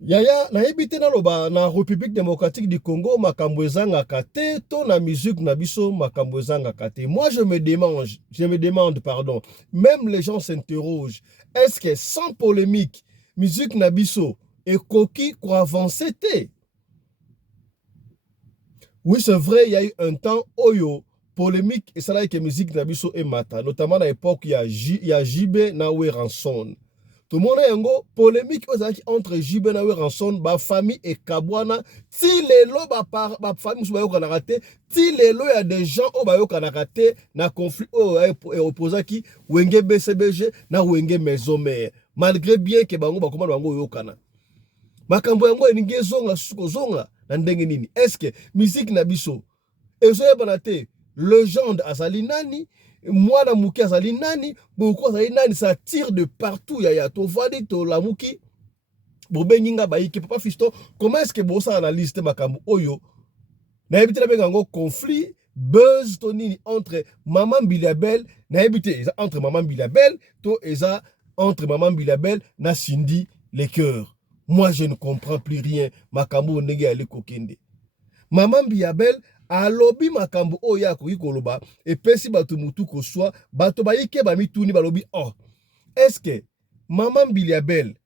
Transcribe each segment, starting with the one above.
Yaya na ebite na loba na République démocratique du Congo makambo ezangaka te to na musique na biso makambo ezangaka te. Moi je me demande pardon, même les gens s'interrogent, est-ce que sans polémique musique na biso ekoki ko avancer te? Oui, c'est vrai, il y a eu un temps oyo polémique et ça là que musique na biso e mata, notamment à l'époque il y a JB na Ranson. Tout le monde a une polémique entre JB na Ranson, ba famille et Kabwana, ti lelo ba famille sou ba yo kanakate, ti lelo il y a des gens au ba yo kanakate na conflit et opposant qui wenge BCBG na wenge maison mère. Malgré bien que bango ba komanda bango yo kana. Makambo yango eningi zonga suko zonga na ndenge nini? Est-ce que musique na biso ezoyebana te legende azali nani, mwana muki azali nani, boko azali nani, ça tire de partout yaya tovandi to lamuki bobenginga baiki papa Fisto. Comment est-ce que bosa analyse te makambo oyo na ebite na bengango conflit buzz to nini entre Maman Bilabel na ebite eza entre Maman Bilabel to eza entre Maman Bilabel na Cindy les cœurs. Moi je ne comprends plus rien makambo ndenge ale kokende. Maman Bilabel alobi makambo oya koki koloba epesi bato mutu koswa bato bayike bamituni balobi oh, est-ce que Maman Bilabel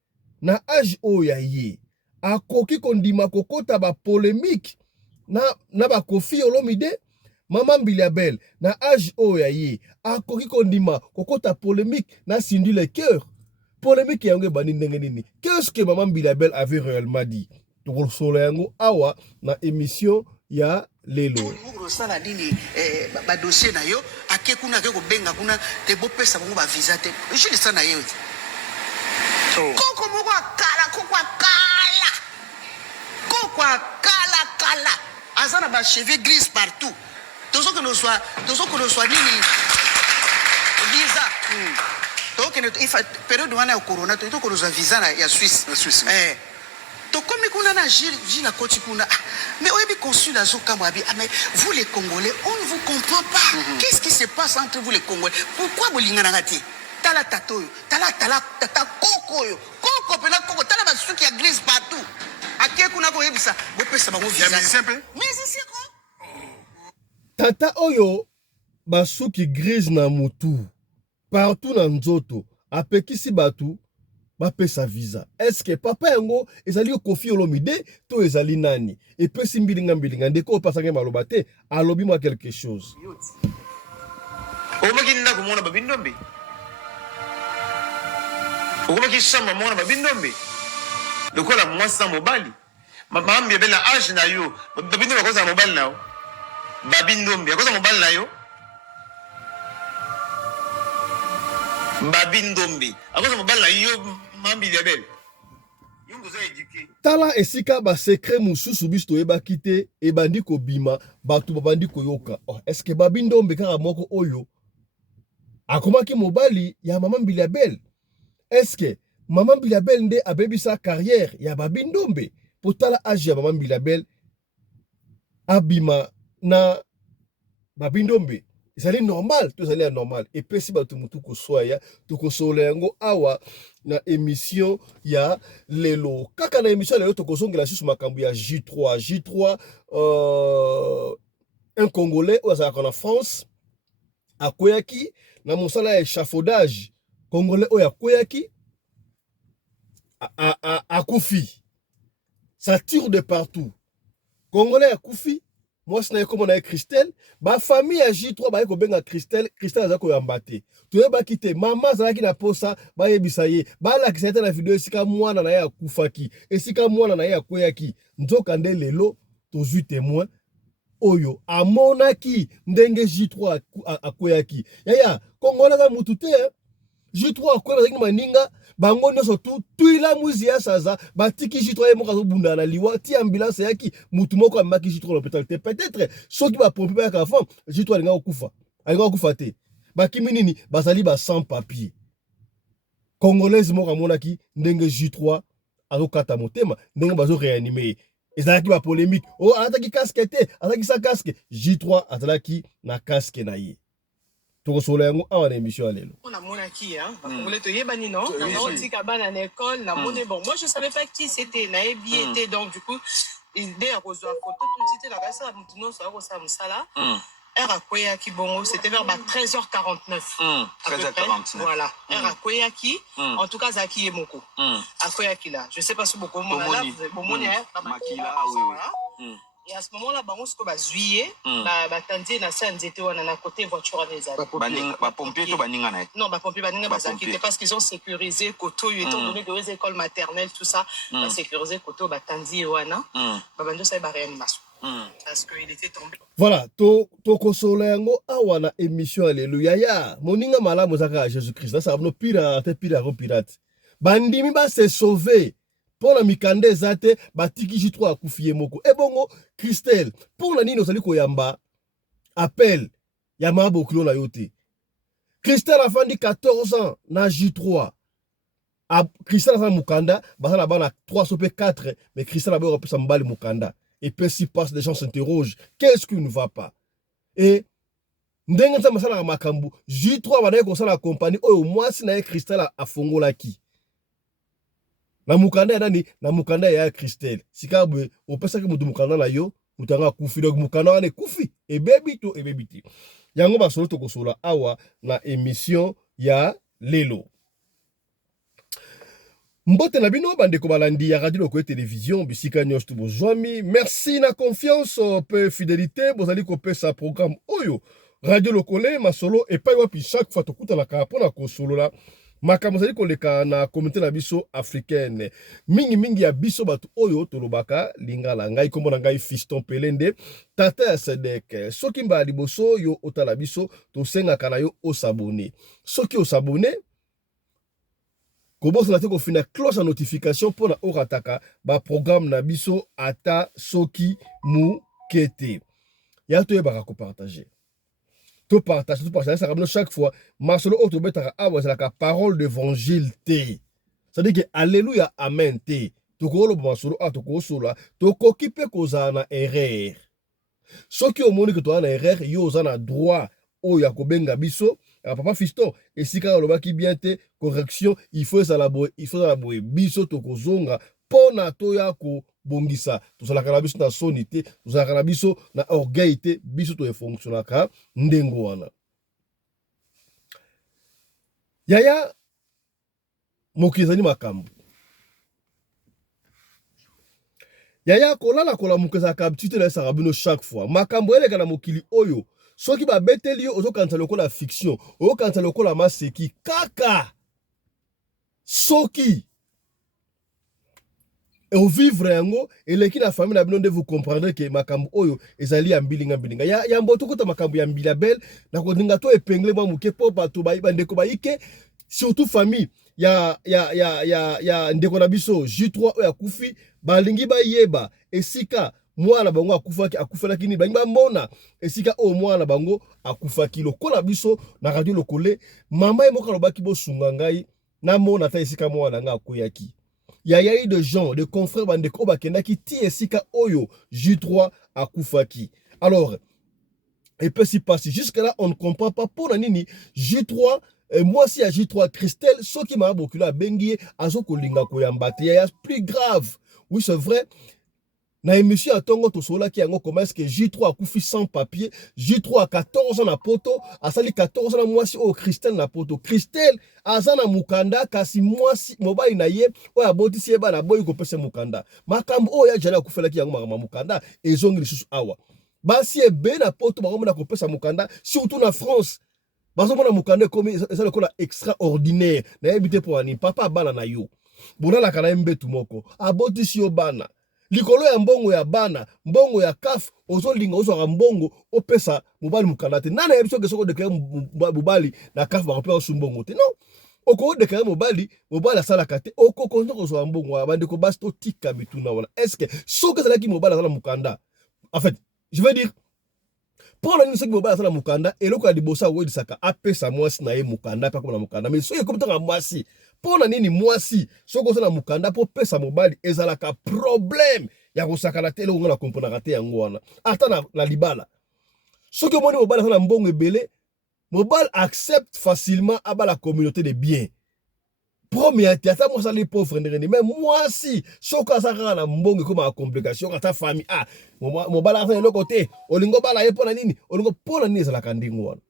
na âge oya ye akoki kondima kokota ba polémique na ba Koffi Olomide? Maman Bilabel na âge oya ye akoki kondima kokota polémique na Cindy les cœurs? Polémique yango bani ndenge nini? Qu'est-ce que Maman Bilabel avait réellement dit? Tokosolo yango awa na émission ya lelo. Sala nini ba dossier na yo ake kuna ke ko benga kuna te bo pesa bango ba visa te. Je le sana yo. Koko moko akala koko akala. Koko akala kala. Azana ba cheveux gris partout. Tozo que nous soit nini visa. Donc il faut période wana corona to ko nous visa na ya Suisse. Comme on a Gilles la côte kuna, mais on est consul à Zokamwabi. Mais vous les Congolais, on ne vous comprend pas. Qu'est-ce qui se passe entre vous les Congolais? Pourquoi vous l'ingangati? Tala tatoyo, tala koko yo, koko pena koko, tala basu qui a grise partout. À qui kuna ko yebisa? Vous pouvez savoir visa. Mais c'est quoi? Tata oyo basu qui grise na mutu, partout na nzoto, apekisi batu. Bape sa visa. Est-ce que papa yango ezali Koffi Olomide to ezali nani? Et peut simbilinga ndeko pasange malobate alobi moi quelque chose. Okomaki ndako mona babindombe. Okomaki chamba mona babindombe. Lokola mwasa mobali. Maman Bilabel na âge na yo. Babindombe koza mobali na yo. Babindombe koza mobali na yo. Babindombe akoza mobali na yo Maman Bilabel. Tala esika ba secret mususu biso toyebaki te ebandi kobima bato babandi koyoka. Oh, est-ce que Babindombe kaka moko oyo akomaki mobali ya Maman Bilabel? Est-ce que Maman Bilabel nde abebisa carrière ya Babindombe? Po tala âge ya Maman Bilabel abima na Babindombe. C'est normal, tout ça est normal. Et puis si bato mutu ko soya, to ko solengo awa na émission ya lelo. Kaka na émission lelo to ko songela susu makambu ya J3 un Congolais ou ça en France akoyaki na mosala échafaudage Congolais oya akoyaki akufi. Ça tire de partout. Congolais akufi. Moi, je n'ai comme Christelle. Ma famille a J3, bah, ko benga Christelle a ko yambate. Tu es bakite, maman, ça qui n'a pas ça, bah, yebisaye. Bah, là, qui c'était la vidéo, si ka moi, na ya kufaki. Et si ka moi, na ya koyaki. Nzokande lelo, tozu témoin. Oyo, amonaki, ndenge J3 a koyaki. Yaya, Kongola ga mutute, J3 a koyaki maninga. Bango nyonso tuila muzi ya saza batiki J3 ye moka bunda na liwa ti ambulance yaki mutu moko amaki J3 l'hôpital te peut-être soki ba pompe ba ka fam J3 alinga okufa te bakimi nini bazali ba sans papier congolaise moko monaki ndenge J3 azokata motema ndenge bazo réanimer ezalaki ba polémique oh ataki casque te ataki sa casque J3 azalaki na casque na ye tokosola yango awa na émission ya lelo. On a mon acquis, hein. On voulait te yébani, non? On dit qu'à ban en école, la monnaie, bon. Moi, je savais pas qui c'était, Naebi était, donc, du coup, l'idée à cause de la photo, tout c'était la base, ça, nous, ça, ça, là. Rakoyaki Bongo, c'était vers 13h49. 13h49. Voilà. Rakoyaki, en tout cas, Zaki et Moko. Rakoyaki là. Je sais pas si beaucoup de là, Bomoni, Makila, oui. Et à ce moment-là, on se bat juillet, tandis na ça, ils étaient à côté voiture à des pompiers, non, pompiers, parce qu'ils ont sécurisé Koto, étant donné des écoles maternelles, tout ça, sécurisé Koto, tandis wana, bando ça réanimation. Parce qu'il était tombé. Voilà, to kosola yango awa na émission alléluia ya moninga malamu zaka Jésus-Christ ça va pirate bandimi ba se sauver pour la mikande zate batiki jitro akufie moko ebongo Christelle pour la nini ozali koyamba appel ya mabokilo na yote Christelle a fandi 14 ans na J3 Christelle a mukanda bana bana 3 sope 4 mais Christelle a ba repesa mbali mukanda. Et puis si passe, les gens s'interrogent, qu'est-ce qui ne va pas? Et ndenga nza masala makambu, J3 banaye kosala la compagnie oyo mwasi na ye Christelle a fongola ki. Na mukanda ya nani? Na mukanda ya Christelle. Sikabwe opesa ke mutu mukanda na yo, mutanga kufi donc mukanda wane kufi. E bebi ti. Yango basolo to kosola awa na émission ya lelo. Mbote na bino bandeko balandi ya radio loko télévision bisika nyos tu bozwami merci na confiance pe fidélité bozali ko pesa programme oyo radio lokole masolo et pas wapi chaque fois tokuta na ka pona ko solola makambo zali koleka na communauté na biso africaine mingi ya biso batu oyo tolobaka lingala ngai kombo na ngai Fiston Pelende tata ya Sedek soki mba liboso yo otala biso to senga kana yo osabone soki osabone Kobo solate ko fina cloche à notification pour na orataka ba programme na biso ata soki mu kete. Ya to yeba ko partager. To partager ça ramène chaque fois masolo auto betaka awa c'est la parole d'évangile té. C'est-à-dire que alléluia amen té. To ko lo masolo ato ko sola to ko kipe ko za na erreur. Soki o moni que to na erreur yo za na droit o ya ko benga biso. Papa Fiston, et si quand on bien te correction, il faut ça la biso to kozonga pona toya ko bongisa. Tout ça la cannabis na sonité, tout ça la cannabis na orgueillité, biso to e fonctionnaka ndengo wana. Yaya mokizani makambu. Yaya kola mukeza kabtite na sarabino chaque fois. Makambu ele kana mokili oyo. Soki ba beteli ozo kanta lokola fiction, ozo kanta lokola maseki kaka. Soki et au vivre yango et leki na famille na bino de vous comprendre que makambu oyo ezali ya mbilinga ya mboto kota makambu ya mbilabel na ko ndinga to epengle mwa muke po bato ba ndeko ba ike surtout famille ya ndeko na biso J3 oyo akufi balingi ba yeba esika mwana bango akufala kini bango mona esika o mwana bango akufaki lokola biso na radio lokole mama emoka lobaki bo sunga ngai na mona ta esika mwana nga akoyaki ya eu de gens de confrères bandeko bakendaki ti esika oyo J3 akufaki alors et peut s'y passer jusque là on ne comprend pas pour nini J3 moi si à J3 Christelle ce qui m'a beaucoup là bengi azoko linga koyamba te ya plus grave oui c'est vrai. Na émission à Tongo Tosola qui a comment est-ce que J3 a couffé sans papier, J3 a 14 ans na poto, a sali 14 ans moi si au Christelle na poto. Christelle a zana mukanda kasi moi si mobile na ye o ya boti si eba na boy ko pese mukanda. Makambo o ya jala kufela ki yango mukanda et zongi lisusu awa. Ba si ebe na poto ba ngomna ko pesa mukanda surtout na France. Ba zo mona mukanda comme ça le kola extraordinaire. Na ebité pour ani papa bana na yo. Bona la kana mbetu moko. A boti si obana. Likolo ya mbongo ya bana, mbongo ya kaf, ozo linga ozo mbongo, opesa mobali mukandate. Nana ebiso kesoko dekaya mobali na kaf ba kopela sumbongo te. Non. Oko dekaya mobali asala kate, oko konzo ozo mbongo abande ko basto tika bituna wana. Est-ce que soka sala ki mobali asala mukanda? En fait, je veux dire pour la nini mobali asala mukanda, eloko ya dibosa wo disaka apesa mwasi na ye mukanda pa comme mukanda. Mais so yekomta nga mwasi. Pona nini mwasi soko sala mukanda po pesa mobali ezalaka problème ya kosaka la tele ngona comprendre te yango wana ata na libala soki moni mobali sala mbongo ebele Mobile accepte facilement la communauté de bien. Premier théâtre, moi ça les pauvres mais moi si soka ça na mbonge comme une complication à ta famille ah mon bala de l'autre côté olingo bala yepona nini olingo pona nini la kandingo wana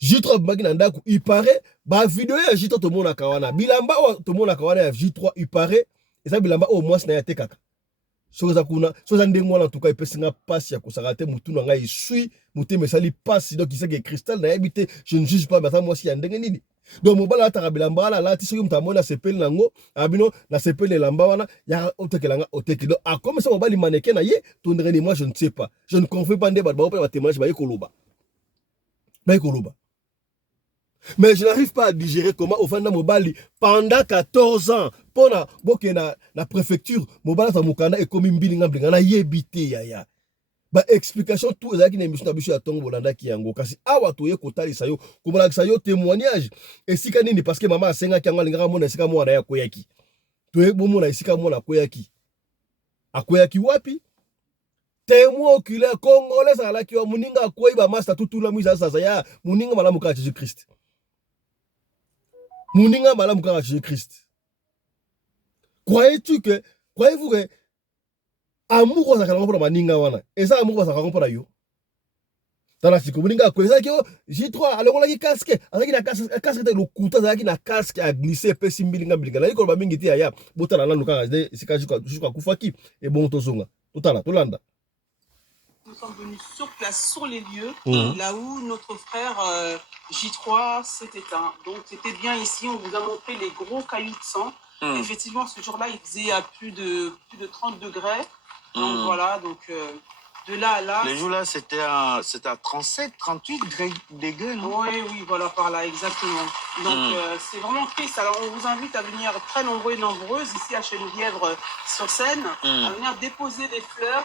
J3 bagina ndaku il paraît ba vidéo ya J3 to mona kawana bilamba to mona kawana ya J3 il paraît et ça bilamba au moins na ya tekaka soza kuna soza ndengo wana en tout cas ipesinga passe ya kosarate mutu na ngai sui mutu mesali passe donc il sait que cristal na habité je ne juge pas mais moi si ya ndenge nini donc mobala ataka bilamba wana lati soki mutu amona sepeli nango abino na sepeli elamba wana ya otekelanga oteki donc a comme ça mobali mannequin na ye tondre ni moi je ne sais pas je ne confie pas ndeba ba ba témoignage ba ekoloba mais je n'arrive pas à digérer comment au fanda mobali pendant 14 ans pona boke na préfecture mobala ta mukanda et comme mbilinga mblinga na yebite ya ba explication tout ezaki na émission na biso ya tongo bolanda ki yango kasi awa toye kotalisa yo kobolakisa yo témoignage esika nini parce que mama asenga ki yango alingaka mona esika mwana ya koyaki toye bomona esika mwana koyaki akoyaki wapi témoin oculaire congolais alaki wa muninga akoyi ba master tutula mwisa sasa ya muninga malamu ka Jésus Christ muninga malamu ka Jésus Christ croyez-vous que amour wa zakala mpona maninga wana eza amour wa zakala mpona yo tala siko muninga ko eza ki J3 alongola ki casque azaki na casque te lokuta azaki na casque a glisser pe simbilinga mbilinga na iko ba mingi te ya botala na luka sika jusqu'à kufaki et bon tozonga totala tolanda. Nous sommes venus sur place, sur les lieux, là où notre frère J3 s'est éteint. Donc c'était bien ici, on vous a montré les gros cailloux de sang. Effectivement, ce jour-là, il faisait à plus de 30 degrés. Donc voilà, donc de là à là... Les jours-là, c'était à 37, 38 degrés, non? Oui, voilà, par là, exactement. Donc c'est vraiment triste. Alors on vous invite à venir très nombreux et nombreuses ici à Chennevièvre-sur-Seine, à venir déposer des fleurs,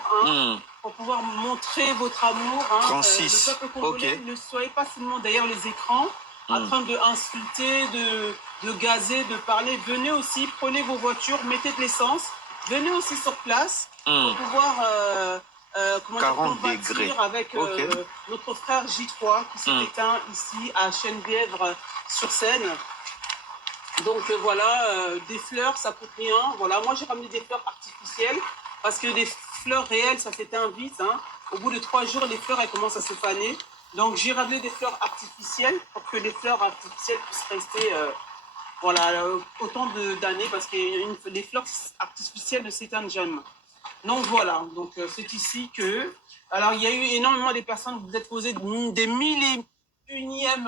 pour pouvoir montrer votre amour. 36, le peuple congolais, ne soyez pas seulement derrière les écrans, en train d'insulter, de gazer, de parler. Venez aussi, prenez vos voitures, mettez de l'essence, venez aussi sur place pour pouvoir... 40 degrés avec notre frère J3 qui s'est éteint ici à Chennevièvre-sur-Seine. Donc voilà, des fleurs, ça coûte rien. Voilà, moi j'ai ramené des fleurs artificielles parce que des fleurs réelles, ça s'éteint vite. Au bout de 3 jours, les fleurs elles commencent à se faner. Donc j'ai ramené des fleurs artificielles pour que les fleurs artificielles puissent rester autant d'années parce que les fleurs artificielles ne s'éteignent jamais. Donc voilà, donc c'est ici que... Alors il y a eu énormément de personnes qui vous êtes posé des 1001e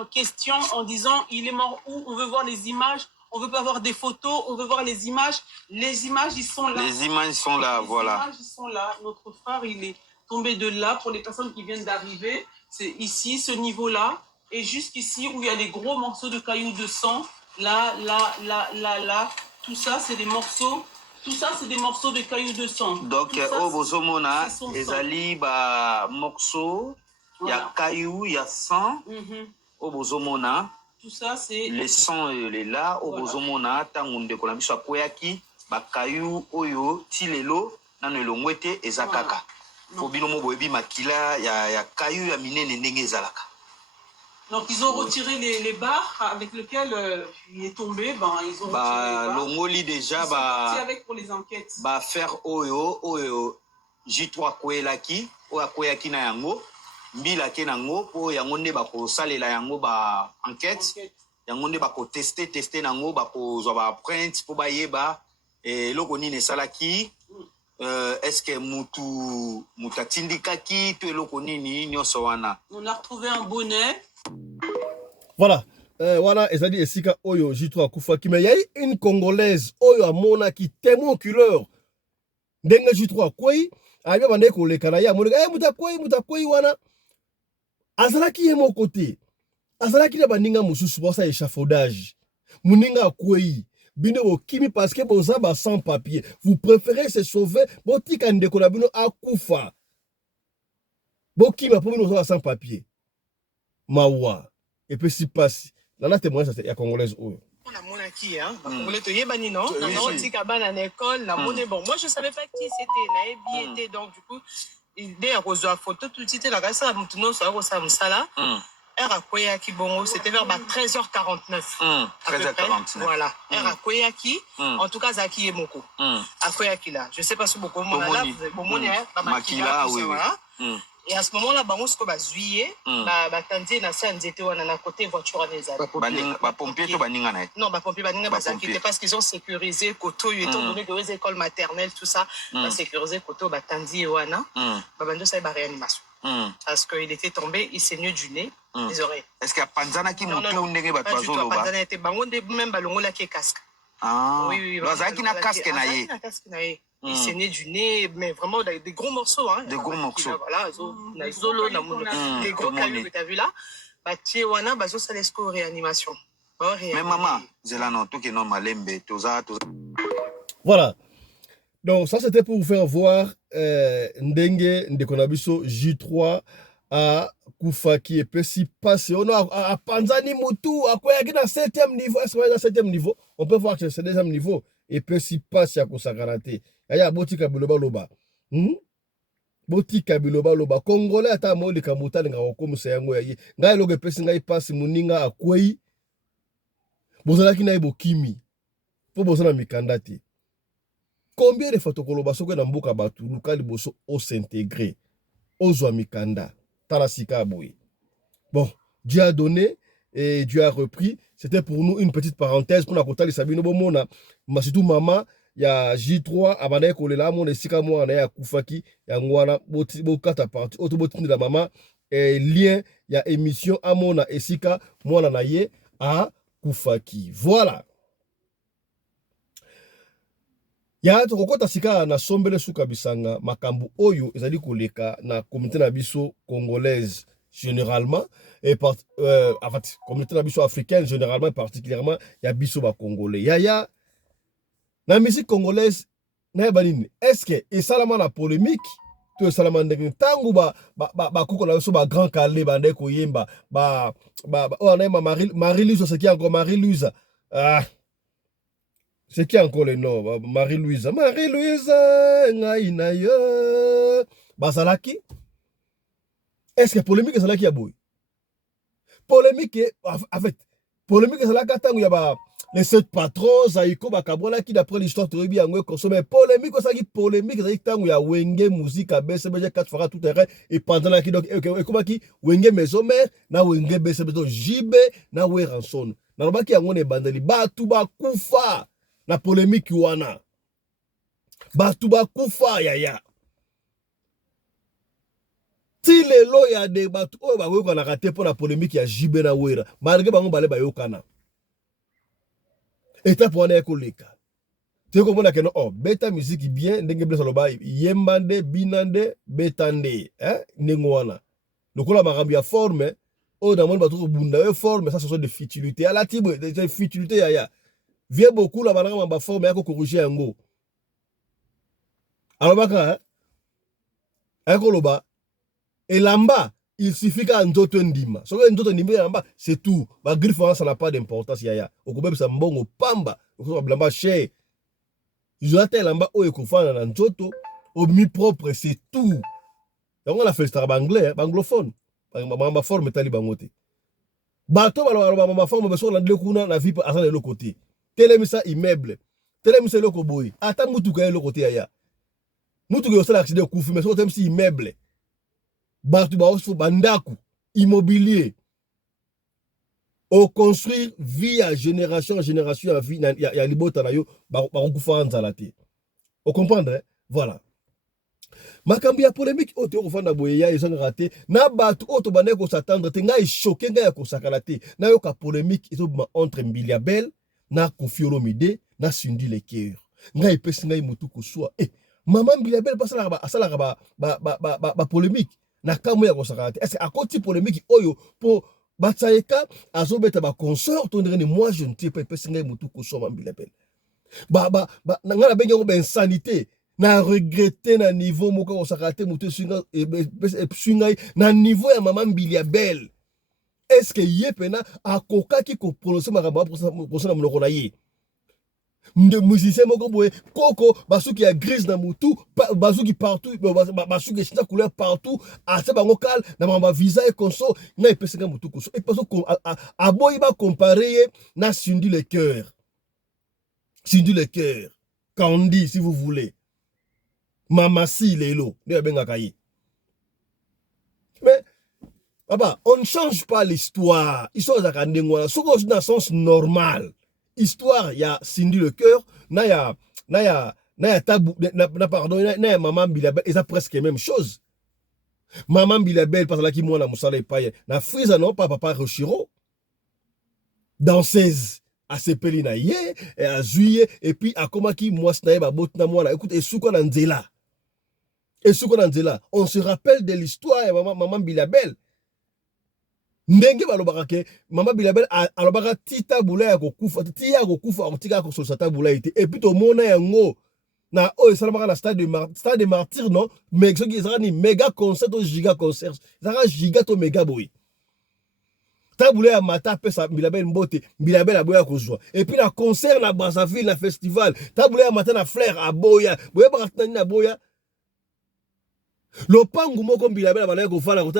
questions en disant il est mort où? On veut voir les images, on veut pas voir des photos, on veut voir les images. Les images, ils sont là. Les images sont là, voilà. Les images, ils sont là. Notre frère, il est tombé de là pour les personnes qui viennent d'arriver. C'est ici, ce niveau-là. Et jusqu'ici, où il y a les gros morceaux de cailloux de sang. Là. Tout ça, c'est des morceaux... Tout ça, c'est des morceaux de cailloux de sang. Donc, au Bozomona, ezali ba morceaux, il y a cailloux, il y a sang. Au Bozomona, tout ça, c'est... Le sang, il est là. Au Bozomona, tangunde kolambiswa koyaki, ba cailloux, oyo, tilelo, nano elongwete, ezakaka. Fobino mo boebi makila, ya cailloux, ya minene nenge ezalaka. Donc, ils ont retiré les barres avec lesquelles il est tombé. Ils ont retiré les barres. L'ongoli déjà, ils sont partis avec pour les enquêtes. Faire oyo, J3 koelaki, oya koyaki na yango, mbila ke nango, po yango nde bako salela yango ba enquête, yango nde bako tester nango, bako zwa ba print, po ba yeba, loko nini salaki, est-ce que mutatindikaki, to loko nini nyonso wana. On a retrouvé un bonnet. Voilà. Voilà, ezali esika oyo J3 akufaki mais il y a une congolaise oyo amona qui témoin oculaire ndenge J3 kwei ayo bande ko lekana ya monika mutakwei wana azalaki ye moko te azalaki na baninga mususu bosa échafaudage muninga kwei bino bokimi parce que boza ba sans papier vous préférez se sauver botika ndeko na bino akufa bokima po bino boza sans papier mawa et puis si passe la témoignage ya congolaise oyo on a monaki congolais to yebani non on tika bana na école na monnaie bon moi je savais pas qui c'était na était donc du coup idée ya kozwa photo tout tite la kasa mutu no so ko sa musala. R akoyaki bongo, c'était vers 13h49. 13h49. Voilà. R akoyaki, en tout cas Zaki et Moko. Akoyaki là. Je sais pas si beaucoup mon là, Bomoni Makila oui. Et à ce moment-là, bango ce ko ba zuié, ba tandi na sa nzete wana na côté voiture na ezali. Ba pompier to baninga na. Non, ba pompier baninga bazaki parce qu'ils ont sécurisé Koto étant donné que les écoles maternelles tout ça, ba sécurisé Koto ba tandi wana. Ba bando ça ba réanimation. Parce qu'il était tombé, il saignait du nez, des oreilles. Est-ce qu'il y a Panzana qui monte ou n'est pas tout Panzana était bango même balongola qui casque. Ah. Oui. Bazaki na casque na ye. Il saignait du nez, mais vraiment des gros morceaux. Hein. Des gros morceaux. Voilà, des gros cailloux que tu as vu là. Bah, Tiwana, bazo salesco réanimation. Mais maman, Zelano, tout qui est normal, tout ça. Voilà. Donc, ça, c'était pour vous faire voir Ndenge Ndekonabiso J3 à Koufaki et Pessi passé. On a Panzani Moutou, à quoi il y a 7e niveau. Est-ce qu'il y a 7e niveau? On peut voir que c'est 2e niveau. Et Pessi passe à Kosakarate. Il y a Botika Biloba Loba. Botika Biloba Loba. Congolais, ata mo le Kamuta, nga okomu sayango ya ye. Nga loge Pessi nga passe muninga akwei. Bozala ki na ibo kimi. Po bozala mikandati. Combien de photokoloba soko na mboka batu lukali boso o s'intégrer ozwa mikanda tarasika boy. Bon, Dieu a donné et Dieu a repris. C'était pour nous une petite parenthèse pour la kotali sabino bomona masitu mama ya J3 abana kolela mona sika mwana ya kufaki ya ngwana bokata parti auto botindi la mama lien ya émission amona esika mwana na ye a kufaki. Voilà. Ya tokokota sika na sombele suka bisanga makambu oyo ezali koleka na communauté na biso congolaise généralement et en fait communauté na biso africaine généralement et particulièrement ya biso ba congolais ya na musique congolaise na banini est-ce que esalama na polémique to esalama ndenge tangu ba koko na biso ba grand calé ba ndeko yemba ba on a Marie-Louise c'est qui encore Marie-Louise c'est qui encore le nom? Marie-Louise. Marie-Louise, ngaïnaïe. Basalaki. Est-ce que polémique est salaki à boy? Polémique, en fait, polémique est salaki à y a les 7 patrons, Zaïko, Bakabola, qui d'après l'histoire, tu bien consommé. Polémique, ça qui polémique, c'est que y a Wenge, musique, à BCBG, 4 fois tout terrain, et pendant la qui, donc, et comment qui, Wenge, maison mère, na Wenge, BCBG, JB, na Wenge, rançon. Na l'obaki, à Wenge, bandeli, Batouba, Koufa. La polémique wana batu bakufa yaya ti lelo ya de batu oyo bayoka raté pour la polémique ya Jibe na Wera malgré bango bale bayokana étape wana ekoleka te komona ke no beta musique bien ndenge blesa loba yembande binande betande ndenge wana lokola makambo ya forme oyo na moni batu bunda yo forme ça ce sont des futilités à la tibre des futilités yaya vient beaucoup la banana ba forme ya ko corriger yango alobaka ekoloba elamba il suffit qu'un nzoto ndima so que nzoto ndima elamba c'est tout ba griffe ça n'a pas d'importance yaya okobebisa mbongo pamba okobeba blamba cher izolata elamba oyo ekofana na nzoto au mi propre c'est tout yango la festa ba anglais ba anglophone ba forme tali bangote bato ba forme ba so la ndekuna la vie à l'autre côté telemisa immeuble telemisa loko boy ata mutuka yo côté ya mutuka yo sala accident kufi mais so telemisa immeuble batu ba oso bandaku immobilier au construire via génération en génération vie ya libota na yo ba kufa nzala te on comprendre voilà makambi ya polémique oto ko fanda boye ya ezanga raté na batu oto bande ko s'attendre te ngai choqué ngai ko sakala te na yo ka polémique iso entre Mbiliabel na Koffi Olomide na Sindi le cœur ngai pesi ngai mutu ko soa maman Mbiliabel asala ba polémique na kamo ya ko sakala te est-ce à côté polémique oyo pour batsaeka azobeta ba consort tondrene moi je ne sais pas pesi ngai mutu ko soa Mbiliabel na ngala bengo ba insanité na regretter na niveau moko ko sakala te mutu swinga na niveau ya maman Mbiliabel. Est-ce que yé pena a coca qui ko prononcer makambo pour ça na monoko na ye de musicien moko boye koko basuki ya grise na mutu basuki partout basuki chita couleur partout asa bango kal na ba visa et conso na epeseka mutu koso et parce que aboyi ba comparer na Cindy le cœur Candy si vous voulez Mamasi lelo de benga kayi. Mais papa, on ne change pas l'histoire. Histoire za kandengwa so ko dans sens normal. Histoire ya Cindy le cœur na ya tabou na pardon na ya maman Bilabel et ça presque la même chose. Maman Bilabel parce là qui moi na musala epaye na friza non pas papa Rochiro danseuse a sepeli na ye et a juillet et puis a komaki moi na ba bot na moi écoute et souko na nzela on se rappelle de l'histoire ya maman Bilabel. Ndenge balobaka ke mama Bilabel alobaka tita bula ya kokufa tia kokufa otika ko solsata bula ite et puis to mona yango na o esalamaka na stade de martyr non mais ce qui sera ni méga concert ou giga concert sera giga to méga boy tabula ya mata pesa Bilabel mbote Bilabel aboya kozwa et puis na concert na Brazzaville na festival tabula ya mata na Flair aboya boya bakatana na boya lopangu moko Bilabel bana ko fala ko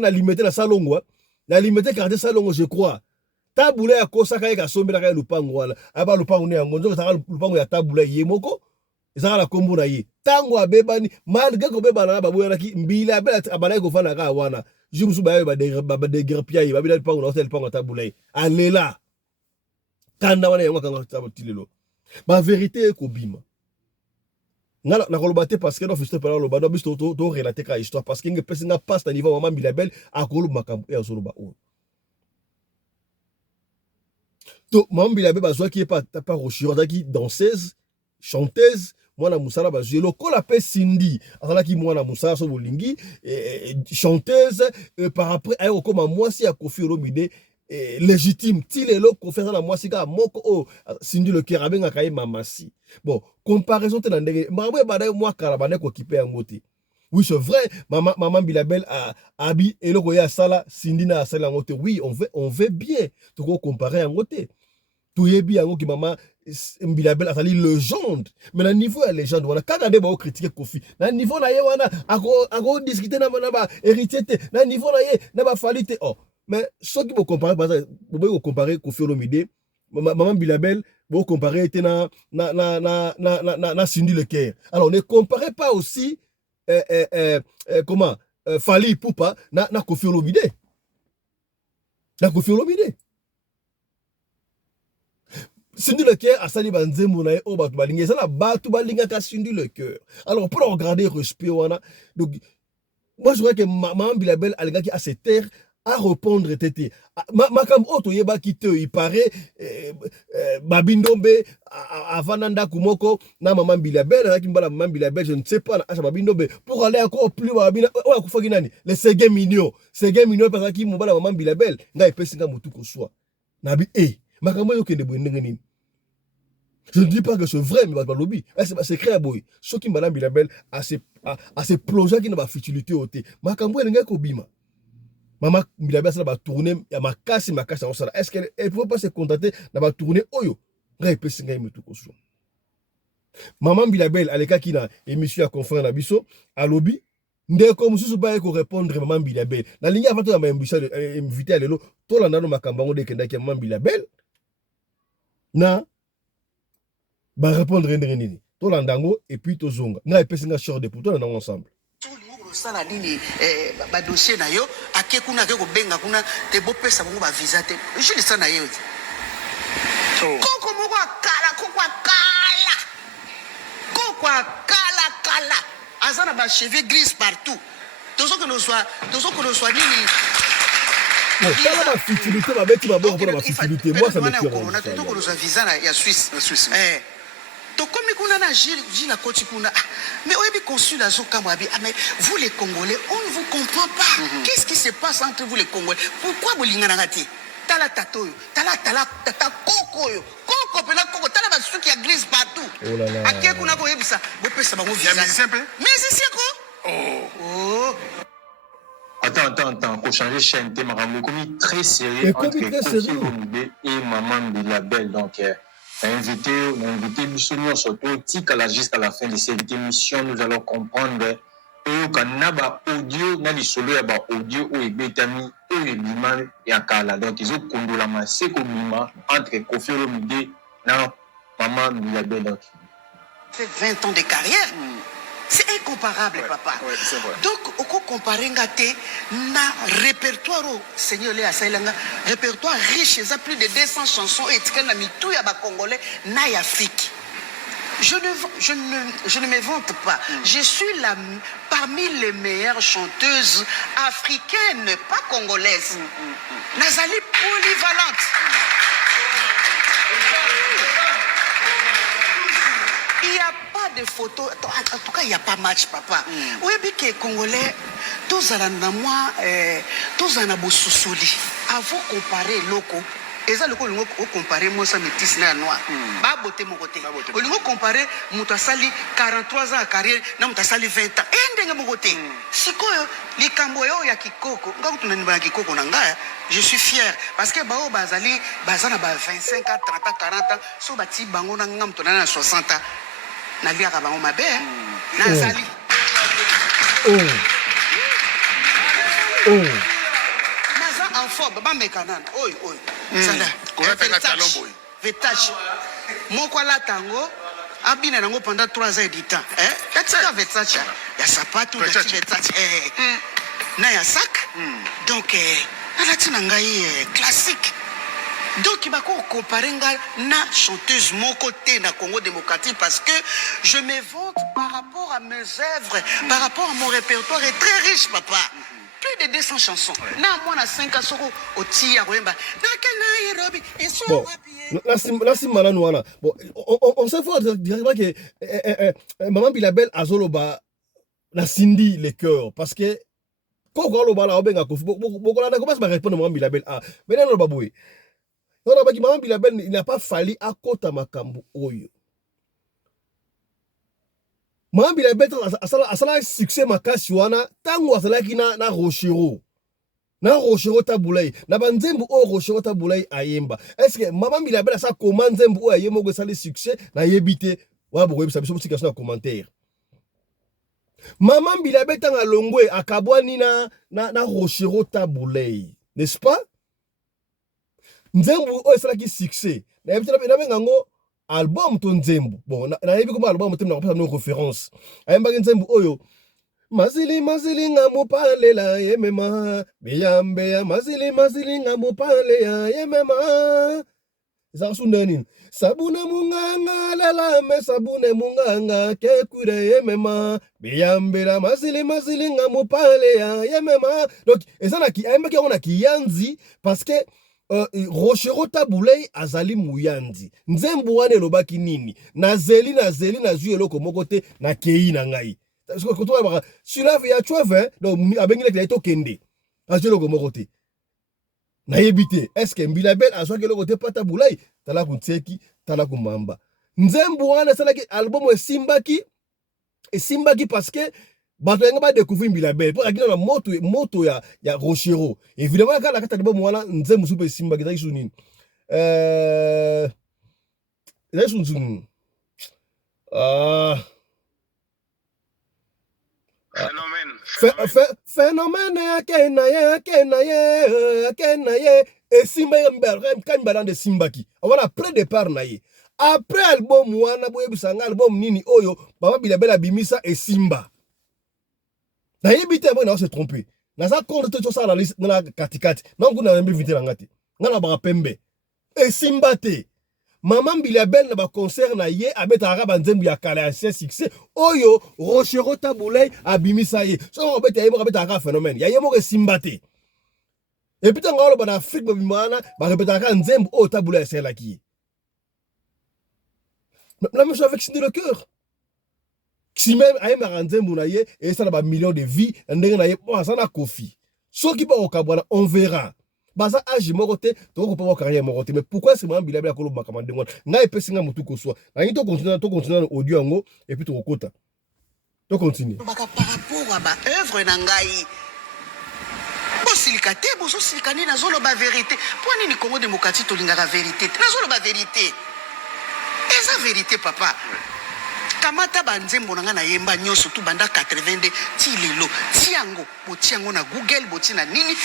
na limité na salongo la limité carte salongo je crois tabula ya kosaka eka sombela ka lopangu wala aba lopangu ne yango nzo ka lopangu ya tabula ye moko ezaka la kombo na ye tango abebani malgré ko bebana na baboya ki Bilabel abana ko fala ka wana jumsu ba de grepia ye babila lopangu na hotel lopangu tabula ye alela kanda wana yango kanga tabotilelo ba vérité ko bima na kolobate parce que no fisto pala loba no bisto to relater ka histoire parce que nge pesinga passe na niveau maman Bilabel akolo makambo ya soloba o to maman Bilabel bazwa ki pas Rochiro qui danseuse chanteuse mwana musala bazwe lokola pe Cindy azala ki mwana musala so bolingi chanteuse par après ayo koma mwasi ya Koffi Olomide légitime tilelo ko faire na mwasi ka moko o Cindy le cœur abenga kaye mamasi bon comparaison te na ndenge mabwe bada mwa kala bana ko kipe ya ngoti oui c'est vrai maman Bilabel a abi eloko ya sala Cindy na sala ngote oui on veut bien to ko comparer ngote to yebi yango ki maman Bilabel asali légende mais na niveau ya légende wana kaka de ba critiquer Koffi na niveau na ye wana ako discuter na ba héritier te na niveau na ye na ba falite oh mais ceux qui vont comparer par exemple vous comparer Koffi Olomide maman Bilabel vous comparer était na Cindy le cœur alors ne comparez pas aussi comment Fally Ipupa na Koffi Olomide Cindy le cœur a sali banzembo na o batu balinga ça la batu balinga ka Cindy le cœur alors pour regarder respect wana donc moi je crois que maman Bilabel alinga ki a cette terre à répondre tété makam oto yeba kite il paraît babindombe avananda kumoko na maman Bilabel na kimbala maman Bilabel je ne sais pas na babindombe pour aller encore plus babina o akufaki nani les Ségué Mignon parce que mbala maman Bilabel nga epesinga mutu ko soi na bi makam yo kende bwendenge nini. Je ne dis pas que c'est vrai, mais lobby. C'est créé boy. Ce qui madame Bilabel a ses projets qui n'ont pas futilité au thé. Makambo n'est pas bima. Maman Bilabel ça va tourner. Il y a ma casse. Est-ce qu'elle ne peut pas se contenter d'avoir tourné oyo? Maman Bilabel, à l'écart qui n'a émission à conférence à Bisso, à lobby. Ndé comme si pas ko répondre maman Bilabel. La ligne avant de m'inviter à l'élo. Tout l'année makambo de kenda qui maman Bilabel. Na ba répondre nini to landango et puis to zonga na epesinga short de puto na ensemble sala nini ba dossier na yo ake kuna ke ko benga kuna te bo pesa bango ba visa te je le sana yo koko moko kala azana ba cheveux gris partout tozo que le soit nini Dans la futilité, ma bête, ma bonne pour la futilité. Moi, ça me fait. On a tout que visa na Suisse. To comme kuna na Gilles la Côte kuna. Mais oyebi consul azo kamwabi. Mais vous les Congolais, on ne vous comprend pas. Qu'est-ce qui se passe entre vous les Congolais? Pourquoi vous lingana ngati? Tala tatoyo, tala koko yo. Koko pena koko tala ba suki ya grise partout. Oh là là. Aké kuna ko yebisa, bo pesa bango visa. Musicien ko? Oh. Attends, pour changer chaîne, t'es marrant, commis très sérieux entre Koffi Olomide et maman Bilabel. Donc, On a invité Bissonio surtout, Tikala jusqu'à la fin de cette émission, nous allons comprendre que Kanaba audio, n'a les solo ya ba audio ou ebetami ou ebima ya kala. Donc ils ont kondola maseko mima entre Kofi Olomide na Maman Bilabel. Fait 20 ans de carrière. C'est incomparable, papa. Ouais, c'est vrai. Donc, on peut comparer na répertoire, Seigneur Léa Saïlanga, répertoire riche, il y a plus de 200 chansons et il y a tout ya Congolais, na Afrique. Je ne me vante pas. Je suis parmi les meilleures chanteuses africaines, pas congolaises. Nazali polyvalente. Il n'y a pas de photos. En tout cas, il n'y a pas match, papa. Oui, bien que les Congolais, tous en ont soussoli. Avant de comparer locaux, et ça, le coup, on comparer moi, ça me tisse là noir. Ba beauté mon côté. On comparer Moutasali 43 ans à carrière, na Moutasali 20 ans. Et ndenge mon côté. Si quoi, les Camboyos ya kikoko, quand on a une kikoko nanga, je suis fier parce que bao bazali, bazana ba 25 ans, 30 ans, 40 ans, so bati bango na ngam to na 60 ans. Na liaka bango mabe, nazali. En forme, baba mekanan. Oi. Sala. Vetage. Moko la tango. Abina nango pendant 3 ans du temps. Katika vetage. Ya sapato de vetage. Na ya sac. Donc ala tinangai classique. Donc il va comparer na chanteuse mon côté na Congo démocratique parce que je me vante par rapport à mes œuvres, par rapport à mon répertoire est très riche, papa. Plus de 200 chansons. Na moi na 5 ans soko oti ya Wemba. Na kana Nairobi et so bon, la simana noana. Bon, on sait fort directement que Maman Bilabel azoloba na Cindy les cœurs parce que quand on loba la obenga kofi beaucoup là commence à répondre Maman Bilabel ah mais non baboué. Non Maman Bilabel il n'a pas fallu à kota makambo oyo. Maman Bilabel asala succès makasi wana tango asalaki na Rochero. Na Rochero tabulai. Na banzembu o Rochero tabulai ayemba. Est-ce que Maman Bilabel asa comment nzembu o ayemba go sali succès na yebite wa bo yebisa biso mutika na commentaire. Maman Bilabel tanga longwe akabwani na Rochero tabulai. N'est-ce pas? Nzembu o sala ki succès. Na yebite na bengango album ton nzembu bon na yebi comme album ton na kopesa no référence ayemba nzembu oyo mazili nga mopalela yemema beyambe mazili nga mopale yemema za sunani sabune munganga lela me sabune munganga kekure yemema beyambe la mazili nga mopale yemema donc ezana ki ayemba ki on a ki yanzi parce que Rochero tabulei azali muyandi nzembu wane lobaki nini na zeli na zui eloko moko te na kei na ngai celui-là ya chouave donc abengile kila to kende azui eloko moko te na yebite est-ce que Bilabel azwaki eloko te pata bulai tala kutseki tala kumamba nzembu wane salaki album esimbaki parce que bato yanga ba découvrir Bilabel pour akina na moto ya Rochero évidemment quand la kata de mwana nzembu super simba ki zakisu nini zakisu phénomène akena ye et simba kan dans de simbaki voilà après départ na ye après album wana boye bisanga album nini oyo baba Bilabel abimisa et simba na yebite mo na se tromper na za compte to ça la liste na katikati na nguna na invité na ngati ngana ba pembe et simba te Maman Bilabel na ba concert na ye abeta araba nzembu ya kala ancien succès oyo Rochero tabulei abimisa ye so on beta yemo abeta araba phénomène ya yemo ke simba te et puis ngalo ba na Afrique ba bimana ba répéter araba nzembu o tabulei c'est là qui la même chose avec Cindy le cœur. Si même aïe maranzembu na ye et ça na millions de vies ndenge na ye bon ça na kofi so qui pas au kabwana on verra baza age morote to ko pas carrière morote mais pourquoi c'est Maman Bilabel akolo makamande ngona na epesinga mutu ko so na to continuer audio ngo et puis to kokota to continue par rapport à ba œuvre na ngai bo silikate bo so silikani na zolo ba vérité pour nini Congo démocratique to lingaka vérité na zolo ba vérité eza vérité papa kamata banzembo na nga na yemba nyonso tu banda 82 ti lelo ti yango boti yango na Google boti na nini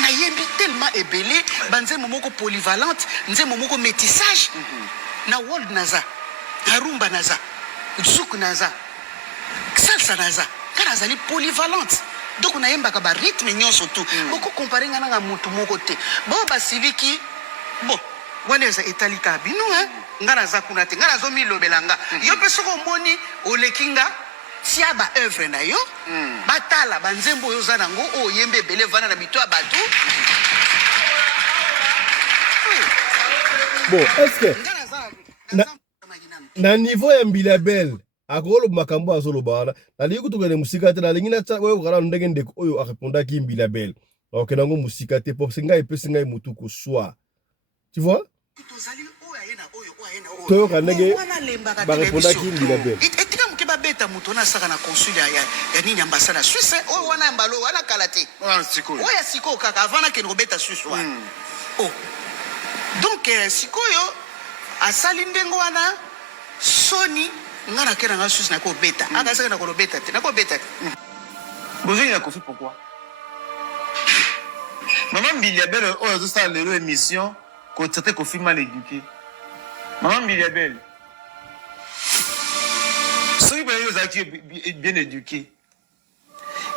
na yembi tellement ebele banzembo moko polyvalente nzembo moko métissage na world naza na rumba naza zouk naza salsa naza kana zali polyvalente donc na yemba ka ba rythme nyonso tu boko comparer nga na mutu moko te bo basiliki bo wana eza etalika bino nga naza kuna te nga nazomilobelanga yo mpe soko omoni olekinga tia ba œuvre na yo batala banzembo oyo oza nango oyo yembe ebele vana na bito ya bato bon est-ce que na niveau ya Mbilabel akoloba makambo azoloba wana nalingi kutukene musika te nalingi na oyo kokala ndenge ndeko oyo arépondaki Mbilabel okenda ngo musika te po singa epesi ngai mutu koswa tu vois to kanenge ba répondaki Mbilabel etika muke babeta mutu na saka na consul ya nini ambassade Suisse oyo wana mbalo wana kalate oya siko kaka avana ke ngobeta Suisse wana oh donc sikoyo asali ndengo wana soni ngana kera nga Suisse na ko beta aka saka na ko beta te na ko beta Bozwi na Kofi pourquoi Maman Mbilabel oyo zo sa lelo émission ko traiter Kofi mal éduqué Maman Mbilabel soki ba yo zaki bien éduqué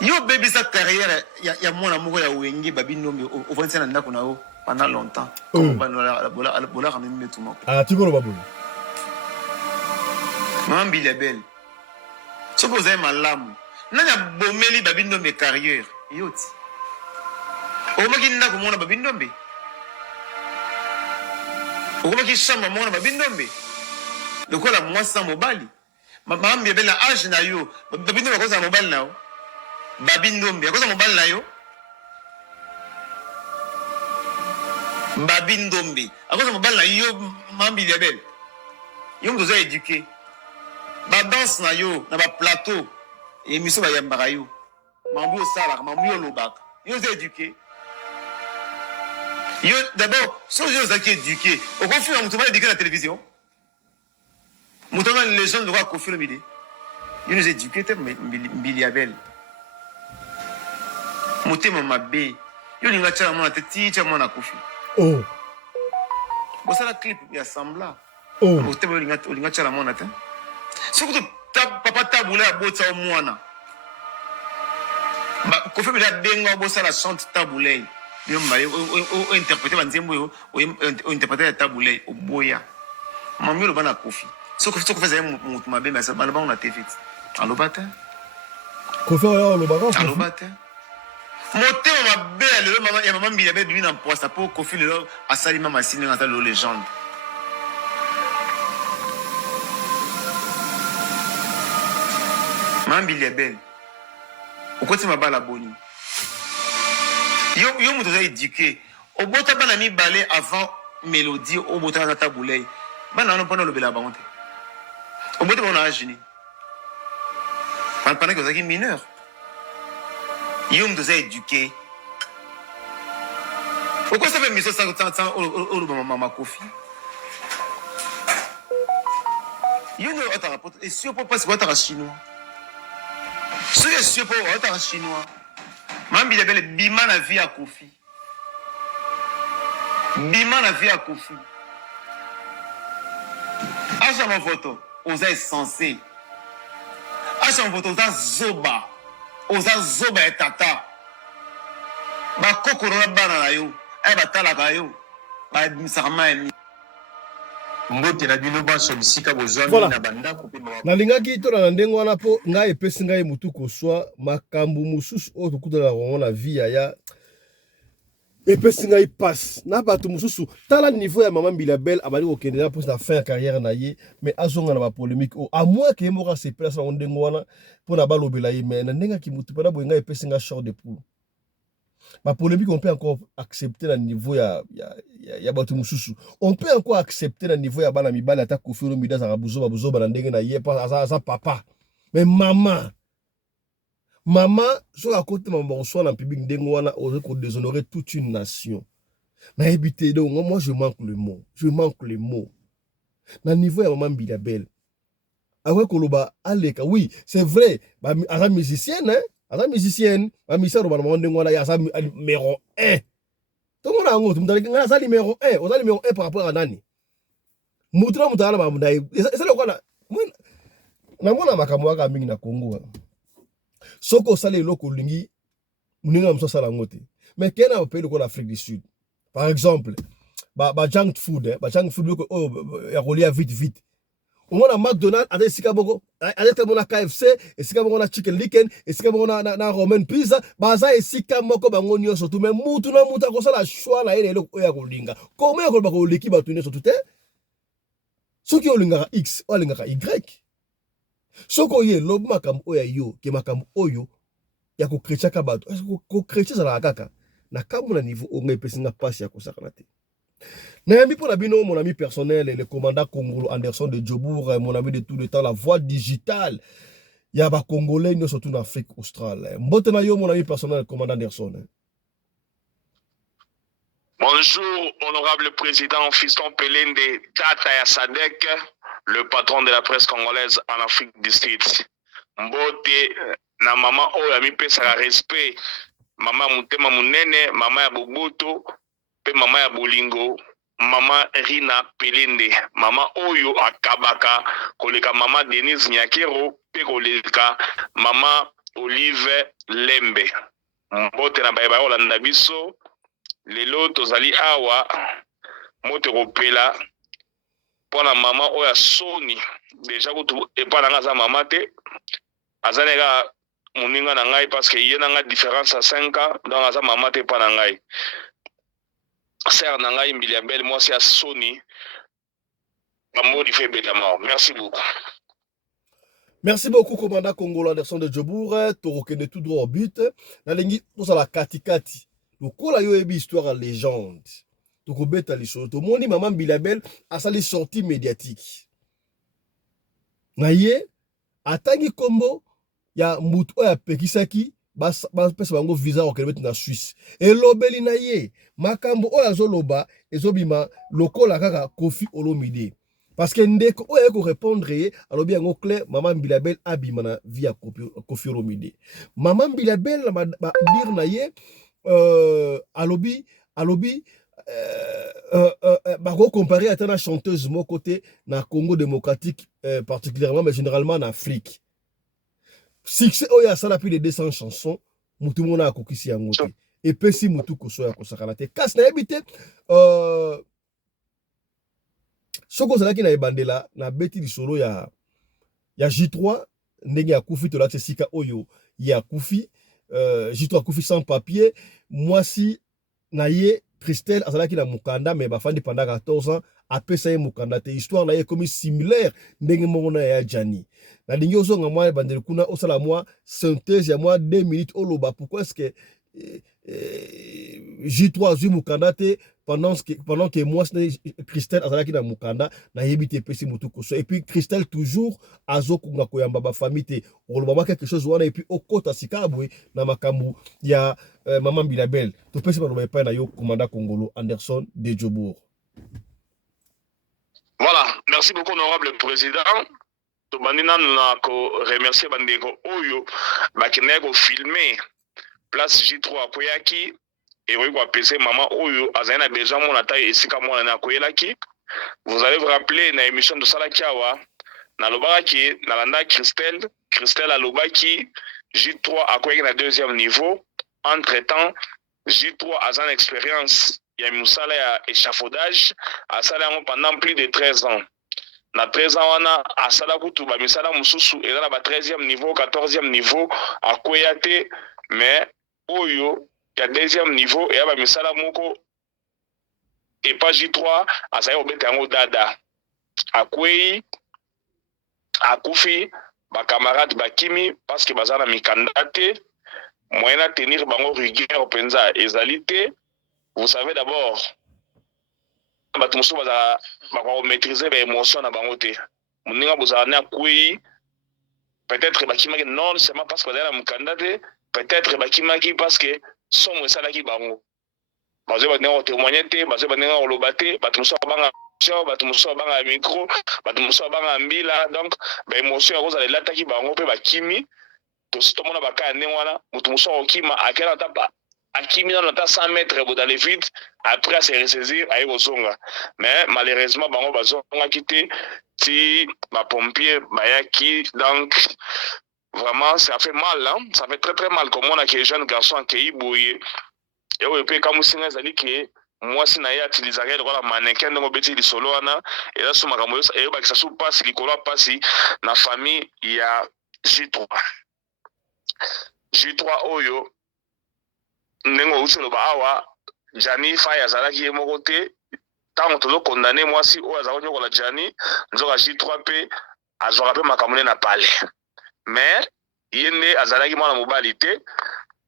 yo bébé sa carrière ya mwana moko ya wenge babinombe au 25 ndako na yo pendant longtemps comme banola bola ramemi tout moko tu ko babu Maman Mbilabel soko za malamu nanya bomeli babinombe carrière yoti omaki ndako mona babinombe okomaki chamba mona babinombe lokola mwasa mobali Maman Mbilabel na âge na yo babinombe akoza mobali na yo babindombe akoza mobali na yo babindombe akoza mobali na yo Maman Mbilabel yo mtoza éduqué ba danse na yo na ba plateau émission ba yambaka yo mambu osalaka mambu olobaka yo oza éduqué yo d'abord so yo ozaki éduqué okofuna mutu ba éduqué na télévision mutu na légende de quoi Kofi Olomide yo nous éduqué te Mbilabel motema mabe yo linga tshana mona te ticha mona Kofi oh bosala clip ya sembla oh motema linga tshana mona te surtout papa tabula botsa o mwana ba Kofi Olomide benga bosala chante tabulei yo mbaye o interpréter banzembo yo o interpréter ya tabulei o boya mami lo bana Kofi soko faisait mutu mabe mais ça bana ba on a TV alobata Kofi oyo lobaka alobata motema mabe lelo mama ya Maman Mbilabel bimi na posta po Kofi lelo asali mama sine ngata lo légende Maman Mbilabel okoti mabala boni yo mutu za éduqué obota bana mibale avant mélodie obota na tabulei bana wana mpona olobela bango te obota bona agini pendant que ozalaki mineur yo mutu za éduqué okosa mpe miso sa oloba mama Kofi yo nde otaka poto esio mpo mpasi otaka chinois soki esio mpo otaka chinois Maman Mbilabel bima na vie ya Kofi bima na vie ya Kofi acha ma photo oza essensé acha ma photo oza zoba ya tata bakokoro na bana na yo aye batalaka yo babimisaka mai mbote na bino banso bisika bozwami Voilà. na bandako mpe nalingaki tona na ndenge wana mpo ngai epesi ngai mutu koswa makambo mosusu oyo tokutana yango na vie ya epesi ngai passe na bato mosusu tala niveau ya Maman Mbilabel abali kokende na mposa na fin ya carrière na ye mais azonga na bapolémique oyo amoi ke ye moko asepela sango ndenge wana mpo na balobela ye mais na ndenge aki mutu mpona boye ngai epesi ngai short de poule bapolémique on peut encore accepter na niveau ya bato mosusu on peut encore accepter na niveau ya bana mibali ata Kofi Olomide azaka buzoba na ndenge na ye aza papa mais mama soki akoti mama oswa na public ndenge wana oza kodéshonorer toute une nation nayebi te donc moi je manque le mot na niveau ya maman Bilabel awe koloba aleka oui c'est vrai ba aza musicienne hein aza musicienne ba misaro ba monde ngwana ya aza numéro 1 tout le monde a tumdali ngana aza numéro 1 oza numéro 1 par rapport à nani mutra mutala ba mundai c'est le quoi na mona makambo aka mingi na Congo soko sala eloko lingi muninga mso sala ngote mais kena au pays de l'Afrique du Sud par exemple ba junk food ba junk food oh ya kolia vite au moins McDonald's ade sikaboko ade te mona KFC esikaboko na chicken licken esikaboko na Roman pizza baza esika moko bango nyonso tout mais mutu na mutu akosala choix na ele eloko ya kolinga comment ko ba ko leki batu nyonso tout te soki olingaka X olingaka Y soko ye lob makambo oya yo ke makambo oyo ya ko chrétien ka bato ko chrétien za la kaka na kamu na niveau onga pesinga passe ya kosakana te na yambi pour la bino mon ami personnel le commandant Congolo Anderson de Djobour mon ami de tout le temps la voix digitale ya ba congolais no surtout en Afrique australe mbote na yo mon ami personnel le commandant Anderson. Bonjour honorable président Fiston Pelende Tata ya Sadek, le patron de la presse congolaise en Afrique du Sud. Mbote na mama oyo amipesaka respect, mama mutema munene, mama ya Boboto, pe mama ya Bolingo, mama Rina Pelende, mama oyo akabaka koleka mama Denise Nyakero, pe koleka mama Olive Lembe. Mbote na bayeba olanda biso, lelo tozali awa moto kopela pona mama oya Sony déjà kutu epana ngaza mama te azaneka muninga na ngai parce que yena nga différence à 5 ans donc aza mama te pana ngai sœur na ngai Mbiliabel moi c'est à Sony maman fait beta mort. Merci beaucoup. Merci beaucoup commandant Congolo Anderson de Djobour torokende tout droit au but na lengi tosala katikati lokola yo ebi histoire à légende tokobeta lisolo to moni maman Bilabel asali sortie médiatique na ye atangi kombo ya mutu oya pekisaki bas pesa bango visa okelebeti na Suisse elobeli na ye makambo oya azoloba ezobima lokola kaka Kofi Olomide parce que ndeko oya ko répondre ye alobi yango clair maman Bilabel abima na via Kofi Olomide maman Bilabel ba dire na ye alobi bako comparé à une chanteuse mon côté na Congo démocratique particulièrement mais généralement en Afrique succès oya ça plus de 200 chansons mutu mona akokisi yango te et pesi mutu koso ya kosakana te kasi na yebite soko zalaki na ebandela na beti lisolo ya J3 ndenge akufi to la sika oyo ya akufi J3 akufi sans papier moi si na ye Christelle azalaki na mukanda mais bafandi pendant 14 ans apesa ye mukanda te histoire na ye comme similaire ndenge mona ya Jani na lingi ozonga moi bandeli kuna osala moi synthèse ya moi 2 minutes oloba pourquoi est-ce que J3 zui mukanda te pendant que moi Christelle azalaki na mukanda na yebite pesi mutu koso et puis Christelle toujours azokunga koyamba ba famille te oloba quelque chose wana et puis okota sikabwe na makambu ya maman Bilabel to pesi ba pa na yo commandant Congolo Anderson de Djobour. Voilà, merci beaucoup honorable président. To bandina na ko remercier bandeko oyo bakene ko filmer place J3 koyaki et oui quoi PC maman oyo azana besoin mon taille et sika mona na koyelaki. Vous allez vous rappeler na émission de Salakiawa na lobaki na landa Christelle a lobaki J3 a koyaki na deuxième niveau. Entre-temps J3 a une expérience il y a musala ya échafaudage a sala pendant plus de 13 ans. Na 13 ans wana asala kutu ba misala mususu et là ba 13e niveau 14e niveau a koyate mais oyo ya deuxième niveau et ba misala moko et pas J3 asaya obeta ngo dada akwei akufi ba camarade bakimi parce que bazana mikandate moyen à tenir bango rigueur penza ezalité. Vous savez d'abord batumuso baza ba maîtriser les émotions na bango te muninga bozana kwei peut-être bakimaki non seulement parce que bazana mukandate peut-être bakimaki parce que somo esalaki bango bazo ba témoigner te bazo ba olobate batumuso banga bato mosusu babanga micro bato mosusu babanga mbila donc baémotion yakozala elataki bango mpe bakimi tosi tomona baka ya ndenge wana moto mosusu akokima akela akimi nano ata 100 mètres dans le vide après se ressaisir aye kozonga mais malheureusement bango bazongaki te ti bapompier bayaki donc vraiment ça fait mal hein? Ça fait très très mal komona ke jeune garçon akei boye eoyo mpe ekamusinga ezali ke mwasi na ye atilizaka lokola mannequin ndenge obeti lisolo wana eza so makambo eyebakisa so mpasi likolo ya mpasi na famille ya J3 oyo ndenge outi loba awa Jani Faye azalaki ye moko te ntango tozokondane mwasi oyo azalaki konyokola Jani nzoka J3 mpe azwaka mpe makambo nde na pale mais ye nde azalaki mwana mobali te.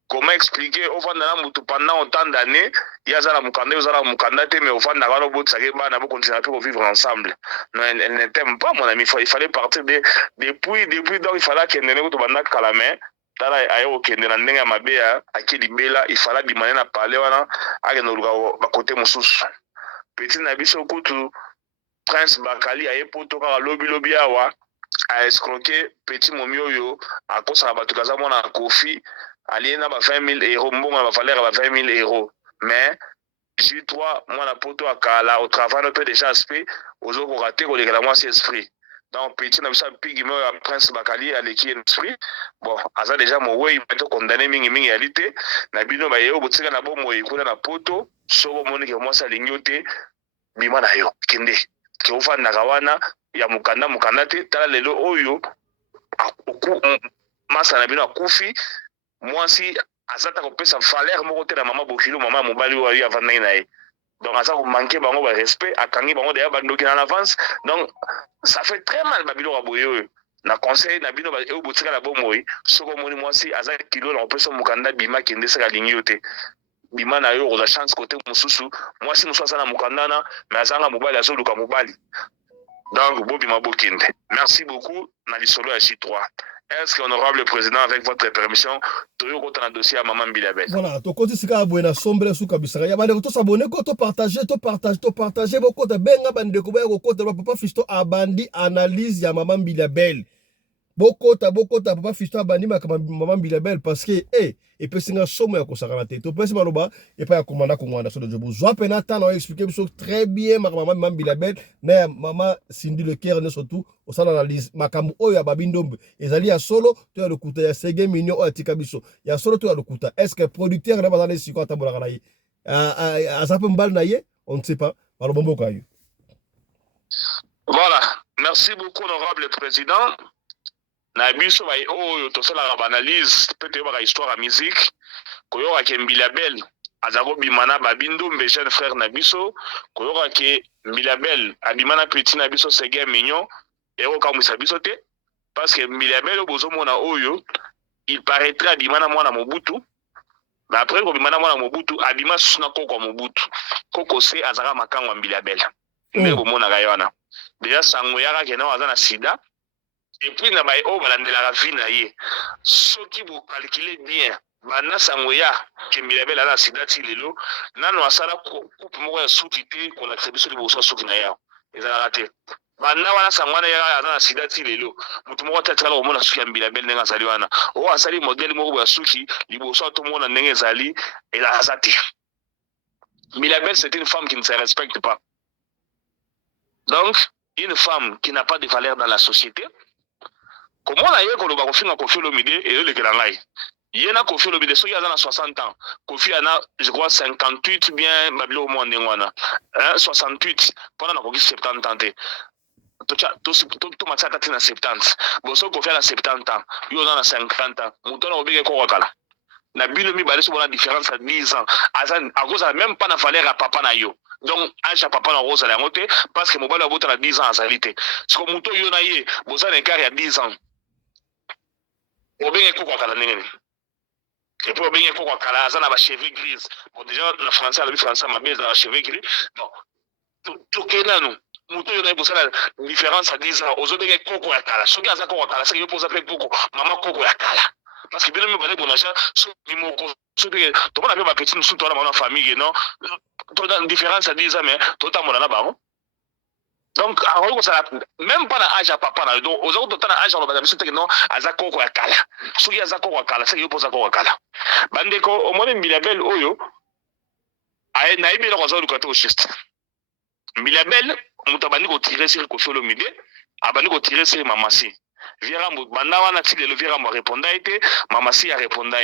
Comment expliquer ofanda na mutu pendant autant d'années ya za na mukanda za na mukanda te mais ofanda ka no botsake bana bo continuer à vivre ensemble. Non, elle ne t'aime pas mon ami, il fallait partir depuis donc il fallait que nene ko banda kala mais tala ayo kende na ndenge mabe ya akili bela il fallait bimane na parler wana ake no luka ba côté mususu. Petit na biso kutu Prince Bakali aye poto ka lobi awa a escroquer petit momi oyo akosa batu kaza mona Kofi aliena ba 20 000 euros mbongo na valeur ba 20 000 euros mais J3 moi na poto akala au travail peut déjà aspect ozo ko rater ko lekela moi c'est esprit donc petit na bisa pigi mo ya Prince Bakali aleki esprit bon aza déjà mo way meto condamné mingialité na bino ba yo botsika na bomo ikuna na poto soko moni ke moi ça lignote bima na yo kende ke ofanda kawana ya mukanda te tala lelo oyo masa na bino akufi mwasi azata kopesa valeur moko te na mama bokilo mama mobali oyo avandaki na ye donc aza komanke bango ba respect akangi bango d'ailleurs bandoki en avance donc ça fait très mal babilo ya boye oyo na conseil na bino oyo botika na bomoi soko omoni mwasi aza kilo na kopesa mokanda bima kende seka lingi yo te bima na yo oza chance kote mosusu mwasi mosusu aza na mokanda na mais azanga mobali azoluka mobali donc bobima bokende. Merci beaucoup na lisolo ya J3. Est-ce que honorable président avec votre permission toyo kota na dossier à maman Bilabel. Voilà, to koti sika abona sombre su kabisa. Ya bande to s'abonner ko to partager beaucoup de benga bande ko ba ko kota papa Fisto abandi analyse ya maman Bilabel. Bokota papa Fisto abandi maman Bilabel parce que et puis singa somo ya kosakana te. To pesi maloba et pas ya komanda kongwana so de jobo. Zwa penata na expliquer biso très bien maman Bilabel na maman Cindy le cœur ne surtout au sein d'analyse makambo oyo ya babindombe ezali ya solo to ya lokuta ya sege minyo oyo atika biso ya solo to ya lokuta est-ce que producteur na bazali siko atambola na ye azape mbal na ye on ne sait pas par le bombo kayo. Voilà, merci beaucoup honorable président. Na biso ba oyo to sala ba analyse peut-être ba histoire à musique koyoka ke Bilabel azako bimana babindombe jeune frère na biso koyoka ke Bilabel abimana petit na biso sege minyo et au kamisa bisote parce que Bilabel obozo mona oyo il paraîtrait abimana mwana Mobutu mais après ko bimana mwana Mobutu abima suna koko Mobutu koko se azaka makango Bilabel ndeko mona gayona déjà sango yaka ke na azana sida et puis na bay o balandela la vie na ye soki bo calculer bien bana sango ya ke Bilabel ala sida ti lelo nano asala coupe moko ya suki te ko la biso liboso suki na ya ezala raté bana wana sangwana ya na sida ti lelo mutu moko tatala omona suki ya Bilabel ndenge azali wana o asali modèle moko ya suki liboso to mona ndenge ezali ela azati. Bilabel c'est une femme qui ne se respecte pas, donc une femme qui n'a pas de valeur dans la société. Comment la yeko lo ba kofinga Koffi Olomide et le kelangai yena Koffi Olomide so yaza na 60 ans Koffi ana je crois 58 bien babilo mo ndengwana 68 pendant na koki 70 ans to matata tina 70 boso Koffi ana 70 ans yo na 50 ans mutona obege ko wakala na bino mi bale so bona différence à 10 ans azan à cause même pas na valeur à papa na yo donc âge à papa na rosa la moté parce que mobile abota na 10 ans azalité ce que muto yo na ye bosa na carrière 10 ans obenge ko wakala nengeni et puis obenge ko wakala azana ba cheveux gris bon déjà le français la français ma base la cheveux gris bon to kenano muto yo na bosa la différence à 10 ans ozobenge ko wakala soki aza ko wakala ça yo posa pe beaucoup maman ko wakala parce que bien me parler bon achat so moko so de to bona ba petit nous to na famille non to na différence à 10 ans mais to ta mona na ba Donc, même pas dans l'âge à papa, donc, aux autres, dans l'âge, on va dire que non, à Zako ou à Kala. Ce qui est Zako ou à Kala, c'est qu'il faut Zako ou à Kala. Bandeko, au moins, Milabel, Oyo, a naïbe le roseur du côté au chest. Milabel, Moutabani, ko tirer sur Kofi Olomide, Abani, ko tirer sur Mamassi. Viera Bandawana, le Viera m'a répondu, Mamassi a répondu.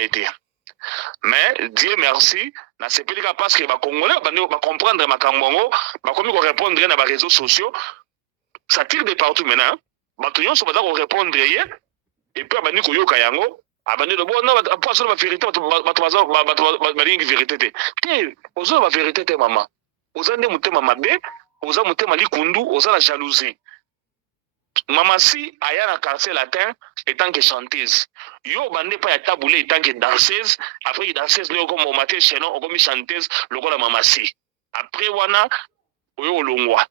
Mais Dieu merci, na sepelika parce que les Congolais va comprendre ma Kambongo, va comme répondre dans les réseaux sociaux, ça tire de partout maintenant. Batuyon so va répondre et puis abani ko yoka yango, abani le bon non pas seulement la vérité, ba vérité te. Te, ozo la vérité te maman. Oza ne mutema mabe, oza mutema likundu, oza la jalousie. Mamassi aya na quartier latin étant que chanteuse. Yo bande pas ya taboulé étant que danseuse. Après que danseuse le comme maté chez nous, comme chanteuse le la Mamassi. Après wana oyo olongwa.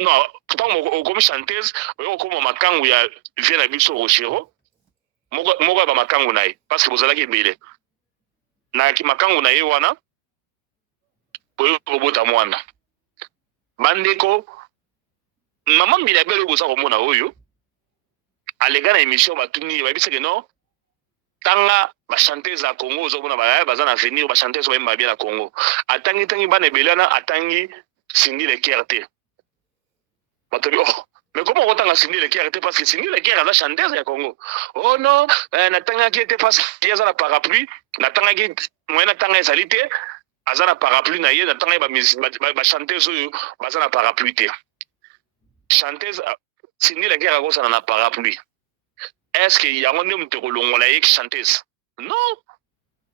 Non, pourtant comme chanteuse, oyo comme makangu ya vient na biso Rochero. Moko ba makangu nae parce que bozala ke belé. Na ki makangu nae wana oyo robota mwana. Bandeko maman Milabel oyo ko mona oyo alega na émission batuni babisa que non tanga ba chanteuse à Congo ozo mona ba bazana venir ba chanteuse ba bien na Congo atangi bana belana atangi Cindy Lekerté batobi oh mais comment on tanga Cindy Lekerté parce que Cindy Lekerté a chanteuse à Congo oh non natanga qui était parce qu'il y a la parapluie natanga qui moyen natanga ezalité azana parapluie na ye natanga ba chanteuse oyo bazana parapluie te chanteuse Cindy Lekerté a gosa na parapluie. Est-ce qu'il y a une chanteuse? Non.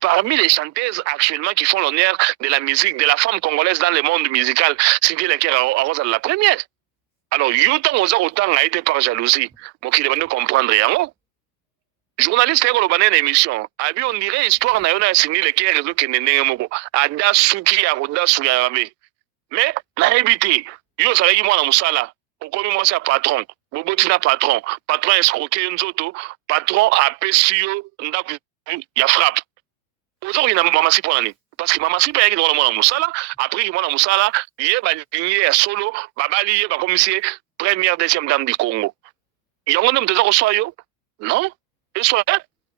Parmi les chanteuses actuellement qui font l'honneur de la musique, de la femme congolaise dans le monde musical, Cindy Lekerté a la première. Alors, autant a été par jalousie. Donc, il va nous comprendre. Journaliste qui a une émission, on dirait histoire de Cindy Lekerté qui est Ada Suki Aroda Suyarame. Mais, la évité, yo savez moi na musala. Okomi moi c'est patron, Bobotina patron escroqué nzoto, patron a pesio ndaku ya frappe. Aujourd'hui na Mamassi pour l'année parce que Mamassi pas yaki dans le musala, après il mona musala, yé ba ligné ya solo, babali yé ba commissaire première deuxième dame du Congo. Yango ne mtezo so yo? Non? Et soit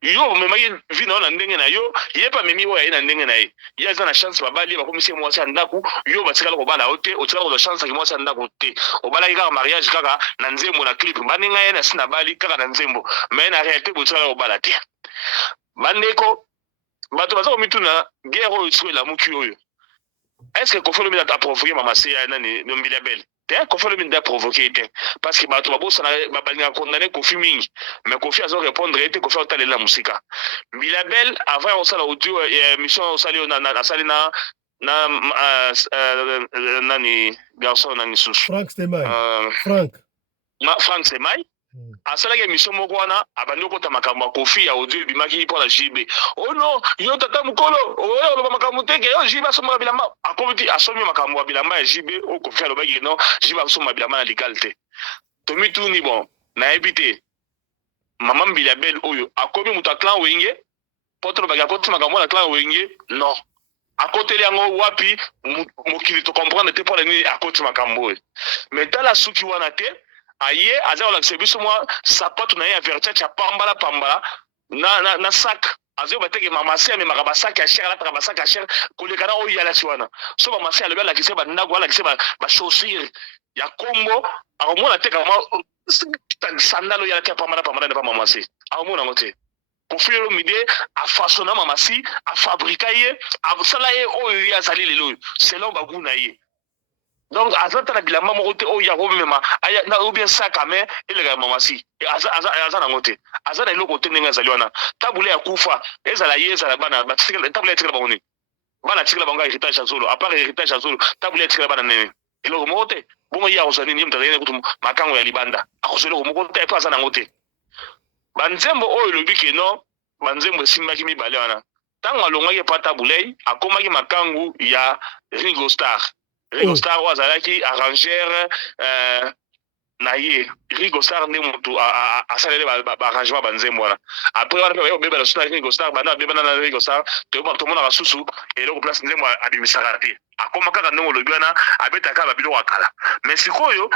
yo me magi vino na ndenge na yo, yé pas memi wa na ndenge na ye. Ya za na chance babali ba commissaire moi c'est ndaku, yo ba tikala ko bana ote, o tikala ko chance ki moi c'est ndaku te. O bala ka mariage kaka na nzembo na clip, baninga ye na sina bali kaka na nzembo, mais na réalité bo tikala ko bala te. Bandeko bato baza komituna guerre oyo sur la muki oyo. Est-ce que Kofi Olomide a provoqué Mamassi ya nani no Milabel? Kofi Olomide a provoqué parce que bato babosa na balinga condamné Kofi mingi, mais Kofi azo répondre était Kofi otale la musika. Milabel avant on sala audio émission on sali na sali na nani garçon nani sous Frank Stemai. Frank Stemai. Asalaki émission moko wana abandi okota makambo ya Kofi ya audio bimaki pour la JB. Oh non, yo tata mukolo, oyo loba makambo teke yo JB asoma bilamba. Akomiti asomi makambo ya bilamba ya JB o Kofi alobaki non, JB asoma bilamba na légalité. Tomi tuni bon, na ebité. Maman Milabel oyo akomi muta clan wenge, poto lobaki akoti makambo na clan wenge, non. Akoteli yango wapi mokili to comprendre te pour la ni akoti makambo. Mais dans la suki wana te aye aza la biso moi sapato na ya Versace pambala na sac azo bateke Mamassi mais makaba sac ya cher la traba sac ya cher kolekana o yala siwana so Mamassi alobela la kise ba ndako ala kise ba chaussure ya kombo akomona te kama sandalo yala te pambala na pa Mamassi akomona ngote Kofi Olomide a façonné Mamassi a fabriqué a sala ye o ya sali lelo selon baguna ye. Donc azata na bilamba moko te o ya ko mema aya na ou bien saka mais ele ga Mamassi aza na ngote aza na eloko te ndenge azali wana tabule ya kufa ezala yeza bana batikela tabule etikela bangoni bana tikela banga héritage ya Zolo à part héritage ya Zolo tabule etikela bana nene eloko moko te bongo ya ozani ni mtazali kutu makango ya libanda akozelo moko te pa aza na ngote banzembo oyo lobi ke non banzembo simbaki mibale wana tango alongaki pa tabule akomaki makangu ya Ringo Starr. Ringo Starr wazalaki arrangeur na ye Ringo Starr ne mutu asalele ba arrangement banzembo wana après wana pe beba la suna Ringo Starr bana beba na Ringo Starr to mona ka susu eloko place nzembo abimisaka te akoma kaka ndongo lobi wana abeta ka babilo wakala mais sikoyo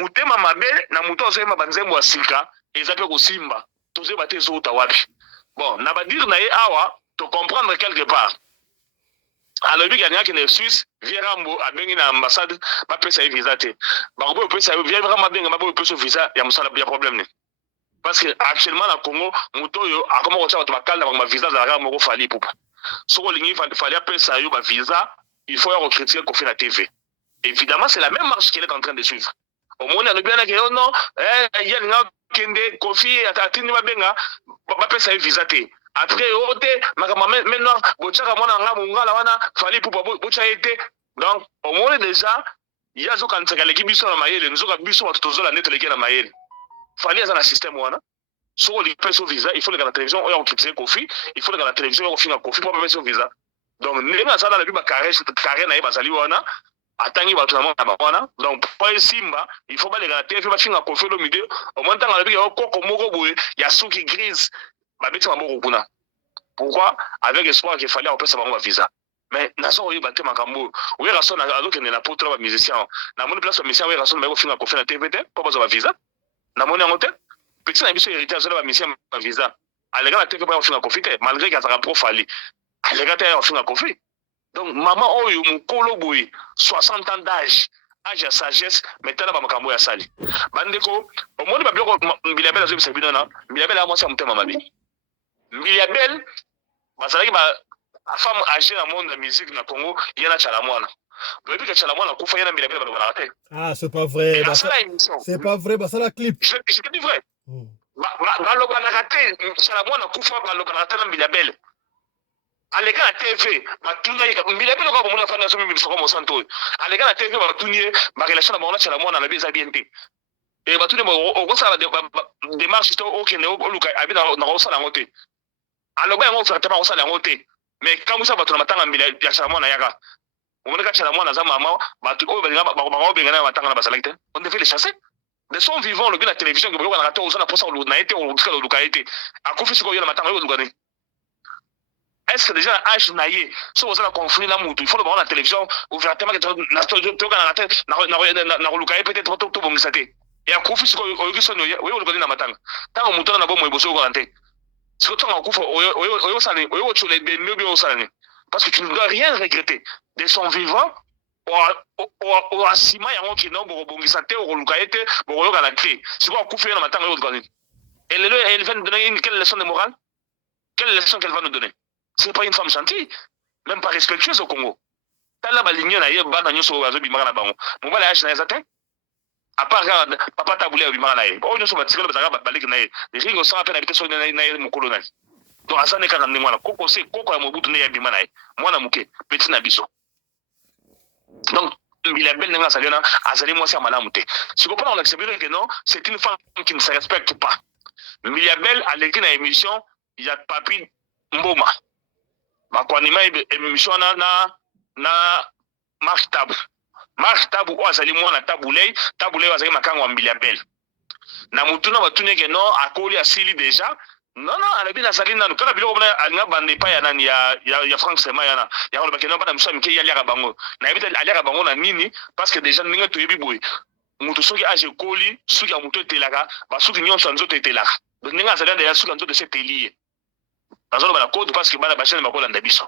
mutema mabe na muto ozoyema banzembo ya sika eza pe kosimba tozoyeba te ezouta wapi. Bon na badire na ye awa to comprendre quelque part alobi ganyaki na Suisse Vierambo abengi na ambassade bapesa ye visa te bakoboye opesa ye Vierambo abenga baboye opesa visa ya mosala ya problème ne parce que actuellement na Congo muto oyo akoma kotia bato bakali na bango bavisa azalaka moko fali pupa soko olingi fali apesa yo bavisa il faut ya kocritiquer Kofi na TV. Évidemment c'est la même marche qu'il est en train de suivre. Au moins alobi anaki yo non yalinga kende Kofi atini babenga bapesa ye visa te. Après ote maintenant bochaka mwana nga mungala wana fali pupa bocha ete donc au moins déjà ya zo kan tsaka leki biso na mayele nzoka biso watu tozola net leki na mayele fali aza na système wana so li peso visa il faut le la télévision on critiquer Kofi il faut le la télévision on finga Kofi pour peso visa donc nenga sala la biba carré na yeba zali wana atangi batu na mwana wana donc pour simba il faut pas les rater il faut pas finga Kofi le milieu au moins tanga la biba koko moko boye ya suki grise ba beti maboko kuna. Pourquoi? Avec espoir qu'il fallait appeler ça un visa. Mais nazo oyo batte makambo. Oyo rason azo kende na poto ba musicien. Na moni place musicien oyo rason ba ko finga Kofi na TVT pour ba visa. Na moni ngote. Petit na biso hérité azo ba musicien ba visa. Alega na TV ba finga Kofi te malgré qu'il a pro fali. Alega te ya finga Kofi. Donc maman oyo mukolo boy 60 ans d'âge. Âge ya sagesse metana ba makambo ya sali. Bandeko omoni ba biloko Mbiliabel azo bisa bino na. Mbiliabel a mwasi ya mutema mabe. Mbiliabel bazalaki ba femme âgée dans le monde de la musique na Congo, il y a Chalamwana. Depuis que Chalamwana kufa yana Mbiliabel ba raté. Ah, c'est pas vrai. C'est pas vrai, bah ça la clip. Je dis vrai. Ba loba na raté, Chalamwana kufa ba loba na raté na Mbiliabel. Aleka na TV, ba tuna Mbiliabel ko bomona fana so mi biso ko santo. Aleka na TV ba tunie ba relation na bona Chalamwana na beza bien te. Et ba tuni o ça démarche to o kene o luka abi na o sala ngote. Alors ben on fait tellement ça la montée mais quand vous savez votre matanga mbila ya Chalamwana yaka on me Chalamwana za mama batu o benga ba benga na matanga na basalite on devait les chasser de son vivant le bien la télévision que vous na rato on a pour ça on a été on ska le luka été a kofi siko yo na matanga yo lugane est-ce que déjà âge naie so on a conflit na mutu il faut le voir la télévision ouvertement que na to na raté na luka peut-être to bongisate et a kofi siko yo so no yo lugane na matanga tango mutu na bomo iboso ko rante. Surtout en coup, parce que tu ne dois rien regretter. De son vivant, au asima yango qui non pour bongisate au lukaete pour yoga la clé. C'est quoi coup fait na matanga yo gani. Elle vient de donner quelle leçon de morale? Quelle leçon qu'elle va nous donner? C'est pas une femme gentille, même pas respectueuse au Congo. Tala ba ligne na ye ba na nyoso bazo bimaka na bango. Mo ba la âge na ezate. À part papa taboulé au bimaka na ye. Bon nyoso ba tikela ba baliki na ye. Les ringo sans peine habiter sur na ye mukolo na. Donc asane kana ni mwana koko se koko ya mobutu ne ya bimaka na ye. Mwana muke petit na biso. Donc Mbiliabel n'a salena azali moi c'est malamu te. Si vous comprenez on accepte que non, c'est une femme qui ne se respecte pas. Mbiliabel a l'écrit na émission, il y a Papi Mboma. Ba kwa nima émission na Marc Tabu. Marc Tabu o azali mwana Tabulei azali makango wa Mbiliabel. Na mutuna batune ke non akoli asili déjà. Non, alabi nazali nanu kaka biloko bana alinga bande pa ya nani ya Frank Sema yana ya ko bakena bana musa mike ya liaka bango na ebita aliaka bango na nini parce que déjà ninga to yebi boy mutu soki age koli soki ya mutu telaka ba soki nyonso nzoto etelaka donc ninga azali nda ya soki nzoto se telie bazalo bana code parce que bana ba chaîne makola nda biso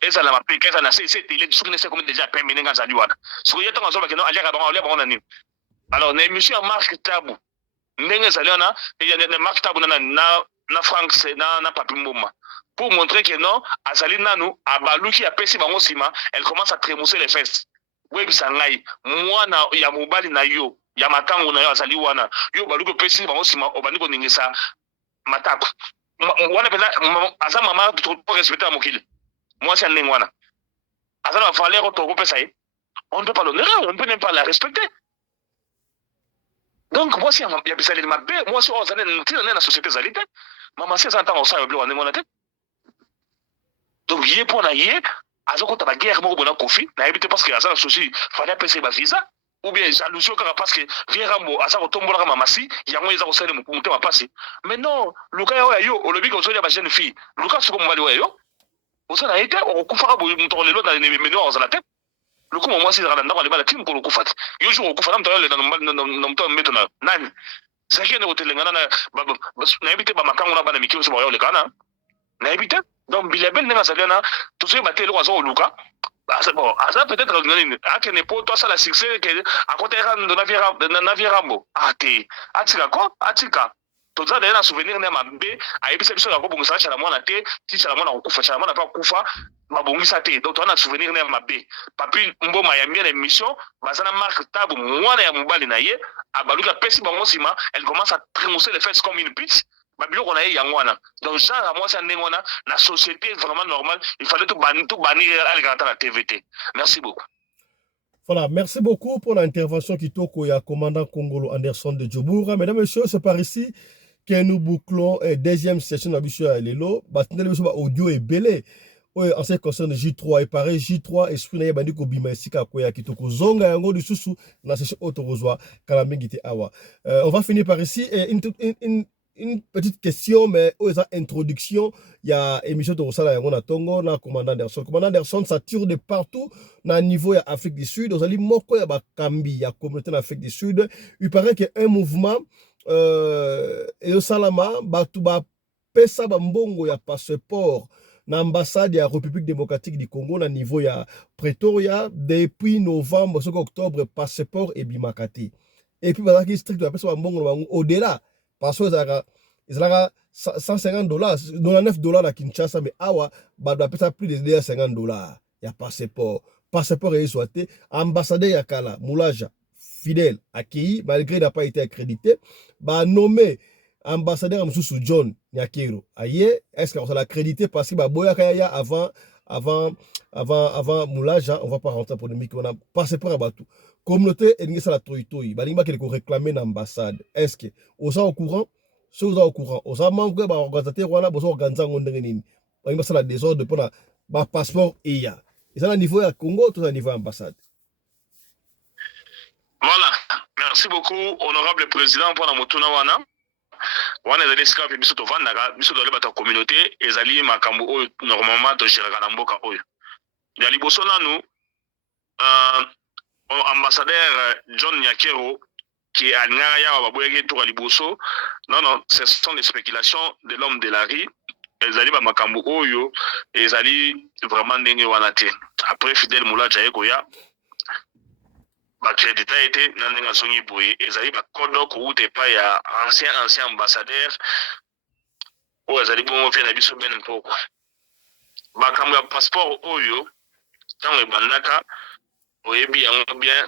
eza la mapeka eza na c'est télé soki ne sait comment déjà pembe ninga azali wana soki yeta ngazolo bakena aliaka bango na nini alors na émission Marc Tabu ndenge zaliana et na Marc Tabu na Frank na Papi Mboma pour montrer que non azali nanu abaluki ya pesi bango sima elle commence à trémousser les fesses oui bisangai mwana ya mobali na yo ya matango na yo azali wana yo baluki pesi bango sima obandi ko ningisa matako wana pena asa mama pour respecter mokili moi c'est ndenge wana asa na valeur to ko pesa on ne peut pas l'honorer on ne peut même pas la respecter. Donc moi si ya bisaleli mabe moi si ozana ntina na société zalite mama si ça entend ça blo wana te donc yé pona yé azoko ta ba guerre mo bona Kofi na ebite parce que azana souci fallait passer ba visa ou bien jalousie parce que Vierambo azako tombola mama si yango ezako sele mu mutema passer mais non luka yo olobi ko zo ya ba jeune fille luka soko mbali yo osana ite okufa ka bo mutolelo na meno ozala te le coup moi c'est dans ndako libala kim pour le coup fat yo jour ko fana mtalo na mto mbeto na nani saki ne hotelengana na ebite ba makango na bana mikio so ba yo le kana na ebite donc bilabel nga salena tout ce baté le kwazo luka bon ça peut-être que ne pas toi ça la succès que à côté de Navirambo te atika ko atika toza na souvenir na mabe ayebisa biso ko bongisa chala mwana te ti chala mwana kokufa chala mwana pa kufa babongisa te donc on a souvenir na mabe papi mboma ya bien émission bazana marque tabu mwana ya mobali na ye abaluka pesi bango sima elle commence à trémousser les fesses comme une pute babilo qu'on a eu yangwana donc genre moi ça ndengona la société vraiment normale il fallait tout bannir à la TVT. Merci beaucoup. Voilà, merci beaucoup pour l'intervention Kitoko ya commandant Congolo Anderson de Djoboura. Mesdames et messieurs, c'est par ici que nous bouclons la deuxième session de Lelo. Audio est belé. En ce qui concerne J3 et pareil, J3 esprit na yebandi ko bima esika ko ya Kitoko zonga yango du susu na session autorozwa kalambengite awa. On va finir par ici une petite question, mais aux introduction, il y a émission de Rosala Yangona Tongo, na commandant Anderson. Commandant Anderson, ça tire de partout, na niveau ya Afrique du Sud. Aux alliés moko ya Bakambi, ya communauté en Afrique du Sud. Il paraît qu'il y a un mouvement, et au Salama, Batouba Pesa Bambongo ya passeport, na ambassade ya République démocratique du Congo, na niveau ya Pretoria, depuis novembre, octobre, passeport et bimakati. Et puis, il y a strict de Pesa Bambongo au-delà. Parce que ils ont $150, $99 à Kinshasa, mais awa, bah, plus de $50. Il y a passeport. Passeport est souhaité. Ambassadeur Yakala, Moulaja, fidèle, accueilli, malgré qu'il n'a pas été accrédité. Bah, nommé ambassadeur Moussou John Nyakero. Aïe, est-ce qu'on l'a accrédité parce que bah, Boyakaya avant Moulaja, on va pas rentrer pour le micro, on a passeport à Batou. Communauté et ça la toitoi balinga qui réclamer l'ambassade est-ce que aux au courant ceux au courant aux membre ba organisateur wana bozo organiser ngondenge nini balinga ça la désordre pour la ba passeport et ya et ça na niveau ya Congo tout à niveau ambassade. Voilà, merci beaucoup honorable président pour la motuna wana ezali sika pe biso tovandaka biso tole bata communauté ezali makambo oyo normalement to géraka na mboka oyo ya liboso nanu ambassadeur John Nyakero qui est à Ngaya Baboyeke Tour Liboso. Non, ce sont des spéculations de l'homme de la rue. Ezali ba makambo oyo, ezali vraiment ndenge wanate. Après Fidel Moula Jayekoya, ba crédita été nandenga songi boye, ezali ba kodo ko ute pa ya ancien ambassadeur. O ezali bon fait na biso ben poko. Ba kambo ya passeport oyo, tango bandaka oyebi yango bien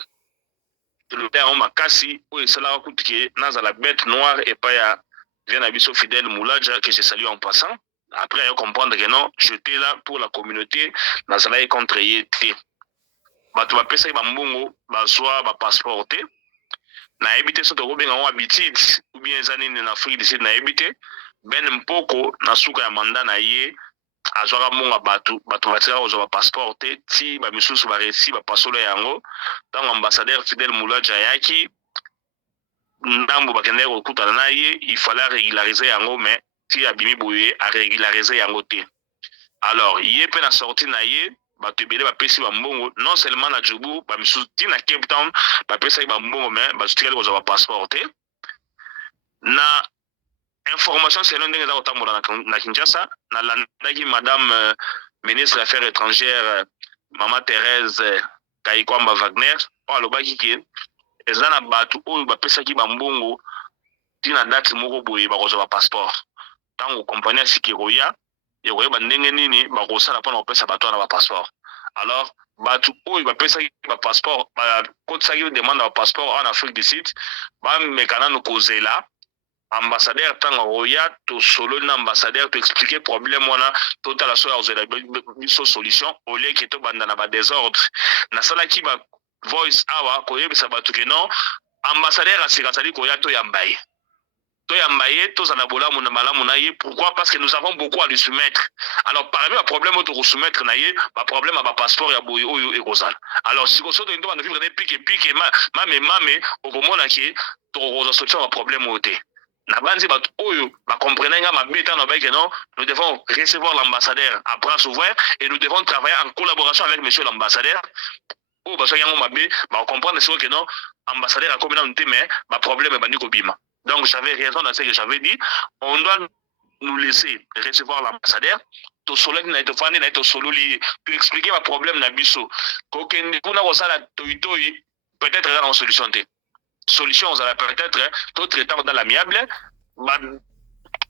le père makasi ou cela coûte nazala bête noire et pas ya vient abiso fidèle Moulaja que je salue en passant après à comprendre que non j'étais là pour la communauté nazala contre yete bato ba pesa ba mbongo ba soa ba passeport te na ebité so to benga on habitude ou bien zani na Afrique du Sud na ebité ben mpoko na suka ya mandat na ye azwaka monga bato batika kozwa passeport te ti bamisusu baresi bapasolo yango ntango ambassadeur Fidel Moulaja ayaki ndambo bakendaki kokutana na ye il fallait régulariser yango mais ti abimi boye arégulariser yango te alors ye mpe na sorti na ye bato ebele bapesi bambongo non seulement na Djobu bamisusu ti na Cape Town bapesaki bambongo mais bazotikali kozwa bapasseport te na information selon ndenge za kotambola na Kinshasa na landaki madame ministre des Affaires étrangères Maman Thérèse Kayikwamba Wagner o alobaki ke eza na bato oyo bapesaki bambongo tina date moko boye bakozwa ba passeport tango compagnie ya Sikikoya ekoyeba ndenge nini bakosala mpona kopesa bato wana ba passeport alors bato oyo bapesaki ba passeport bakotisaki demande ya passeport en Afrique du Sud bamekana no kozela ambassadeur tanga oya to solo na ambassadeur to expliquer problème wana total so ya biso solution au lieu que to banda na ba désordre na sala ki ba voice awa ko yebisa batu ke non ambassadeur asikasali ko ya to yambaye to zana bolamu na malamu na ye pourquoi parce que nous avons beaucoup à lui soumettre alors parmi les problèmes to soumettre na ye ba problème ba passeport ya boyo oyo ekozala alors si ko so to ndo ba vivre des pique mame okomona ke to ko solution ba problème ote na banzi bat oyo ba comprendre nga mabeta na baike non nous devons recevoir l'ambassadeur à bras ouverts et nous devons travailler en collaboration avec monsieur l'ambassadeur oh parce que mabe ba comprendre c'est que non ambassadeur a comme dans mais ba problème ba niko bima. Donc j'avais raison dans ce que j'avais dit, on doit nous laisser recevoir l'ambassadeur to soleil na to fandi na to sololi pour expliquer ma problème na biso ko ken kuna ko sala toitoi peut-être là une solution té solution on a peut-être tout traitant dans l'amiable ba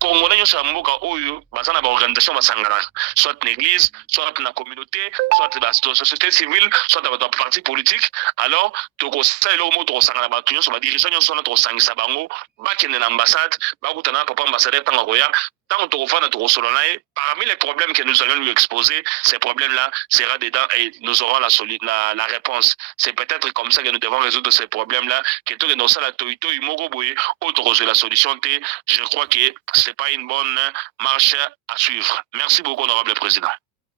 Congolais nyonso ya mboka oyo baza na ba organisation basangana soit l'église soit na communauté soit la société civile soit dans parti politique alors toko sala lo mo to sangana ba nyonso ba dirigeant nyonso na to sangisa bango bakende na ambassade bakutana papa ambassadeur tanga koya tant to fana to solo nae parmi les problèmes que nous allons lui exposer ces problèmes là sera dedans et nous aurons la réponse. C'est peut-être comme ça que nous devons résoudre ces problèmes là que to que dans ça la toito imoko boye autre la solution. Je crois que c'est pas une bonne marche à suivre. Merci beaucoup, honorable président.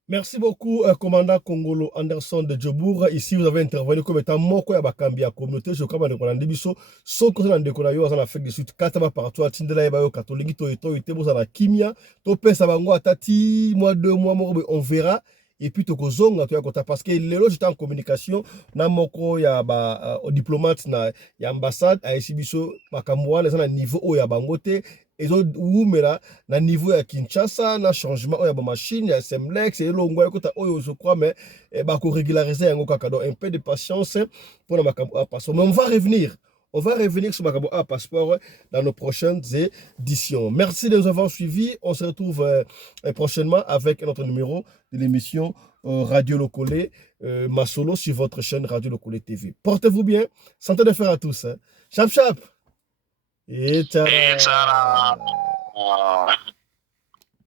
Merci beaucoup, commandant Congolo Anderson de Djobour. Ici, vous avez intervenu comme étant moko ya bakambi ya communauté. Je crois que vous avez dit son côté dans le décoration en Afrique du Sud. Kataba partout à Tindela et Bayo catholique, to ete boza na kimia. To pesa bango atati mois 2 mois on verra. Et puis to kozonga to ya kota parce que lelo j'étais en communication na moko ya ba diplomate na ya ambassade a esibiso makambo wana na niveau o ya bangote. Et donc, na niveau ya Kinshasa, na changement ya ba machine, ya Semlex, et l'ongwa kota oyo je crois, mais ba ko régulariser yango kaka. Donc un peu de patience pour la passeport. Mais on va revenir sur Makambo A Passeport dans nos prochaines éditions. Merci de nous avoir suivis. On se retrouve prochainement avec notre numéro de l'émission Radio Locolé Masolo sur votre chaîne Radio Locolé TV. Portez-vous bien. Santé de fer à tous. Chap chap. Et tara.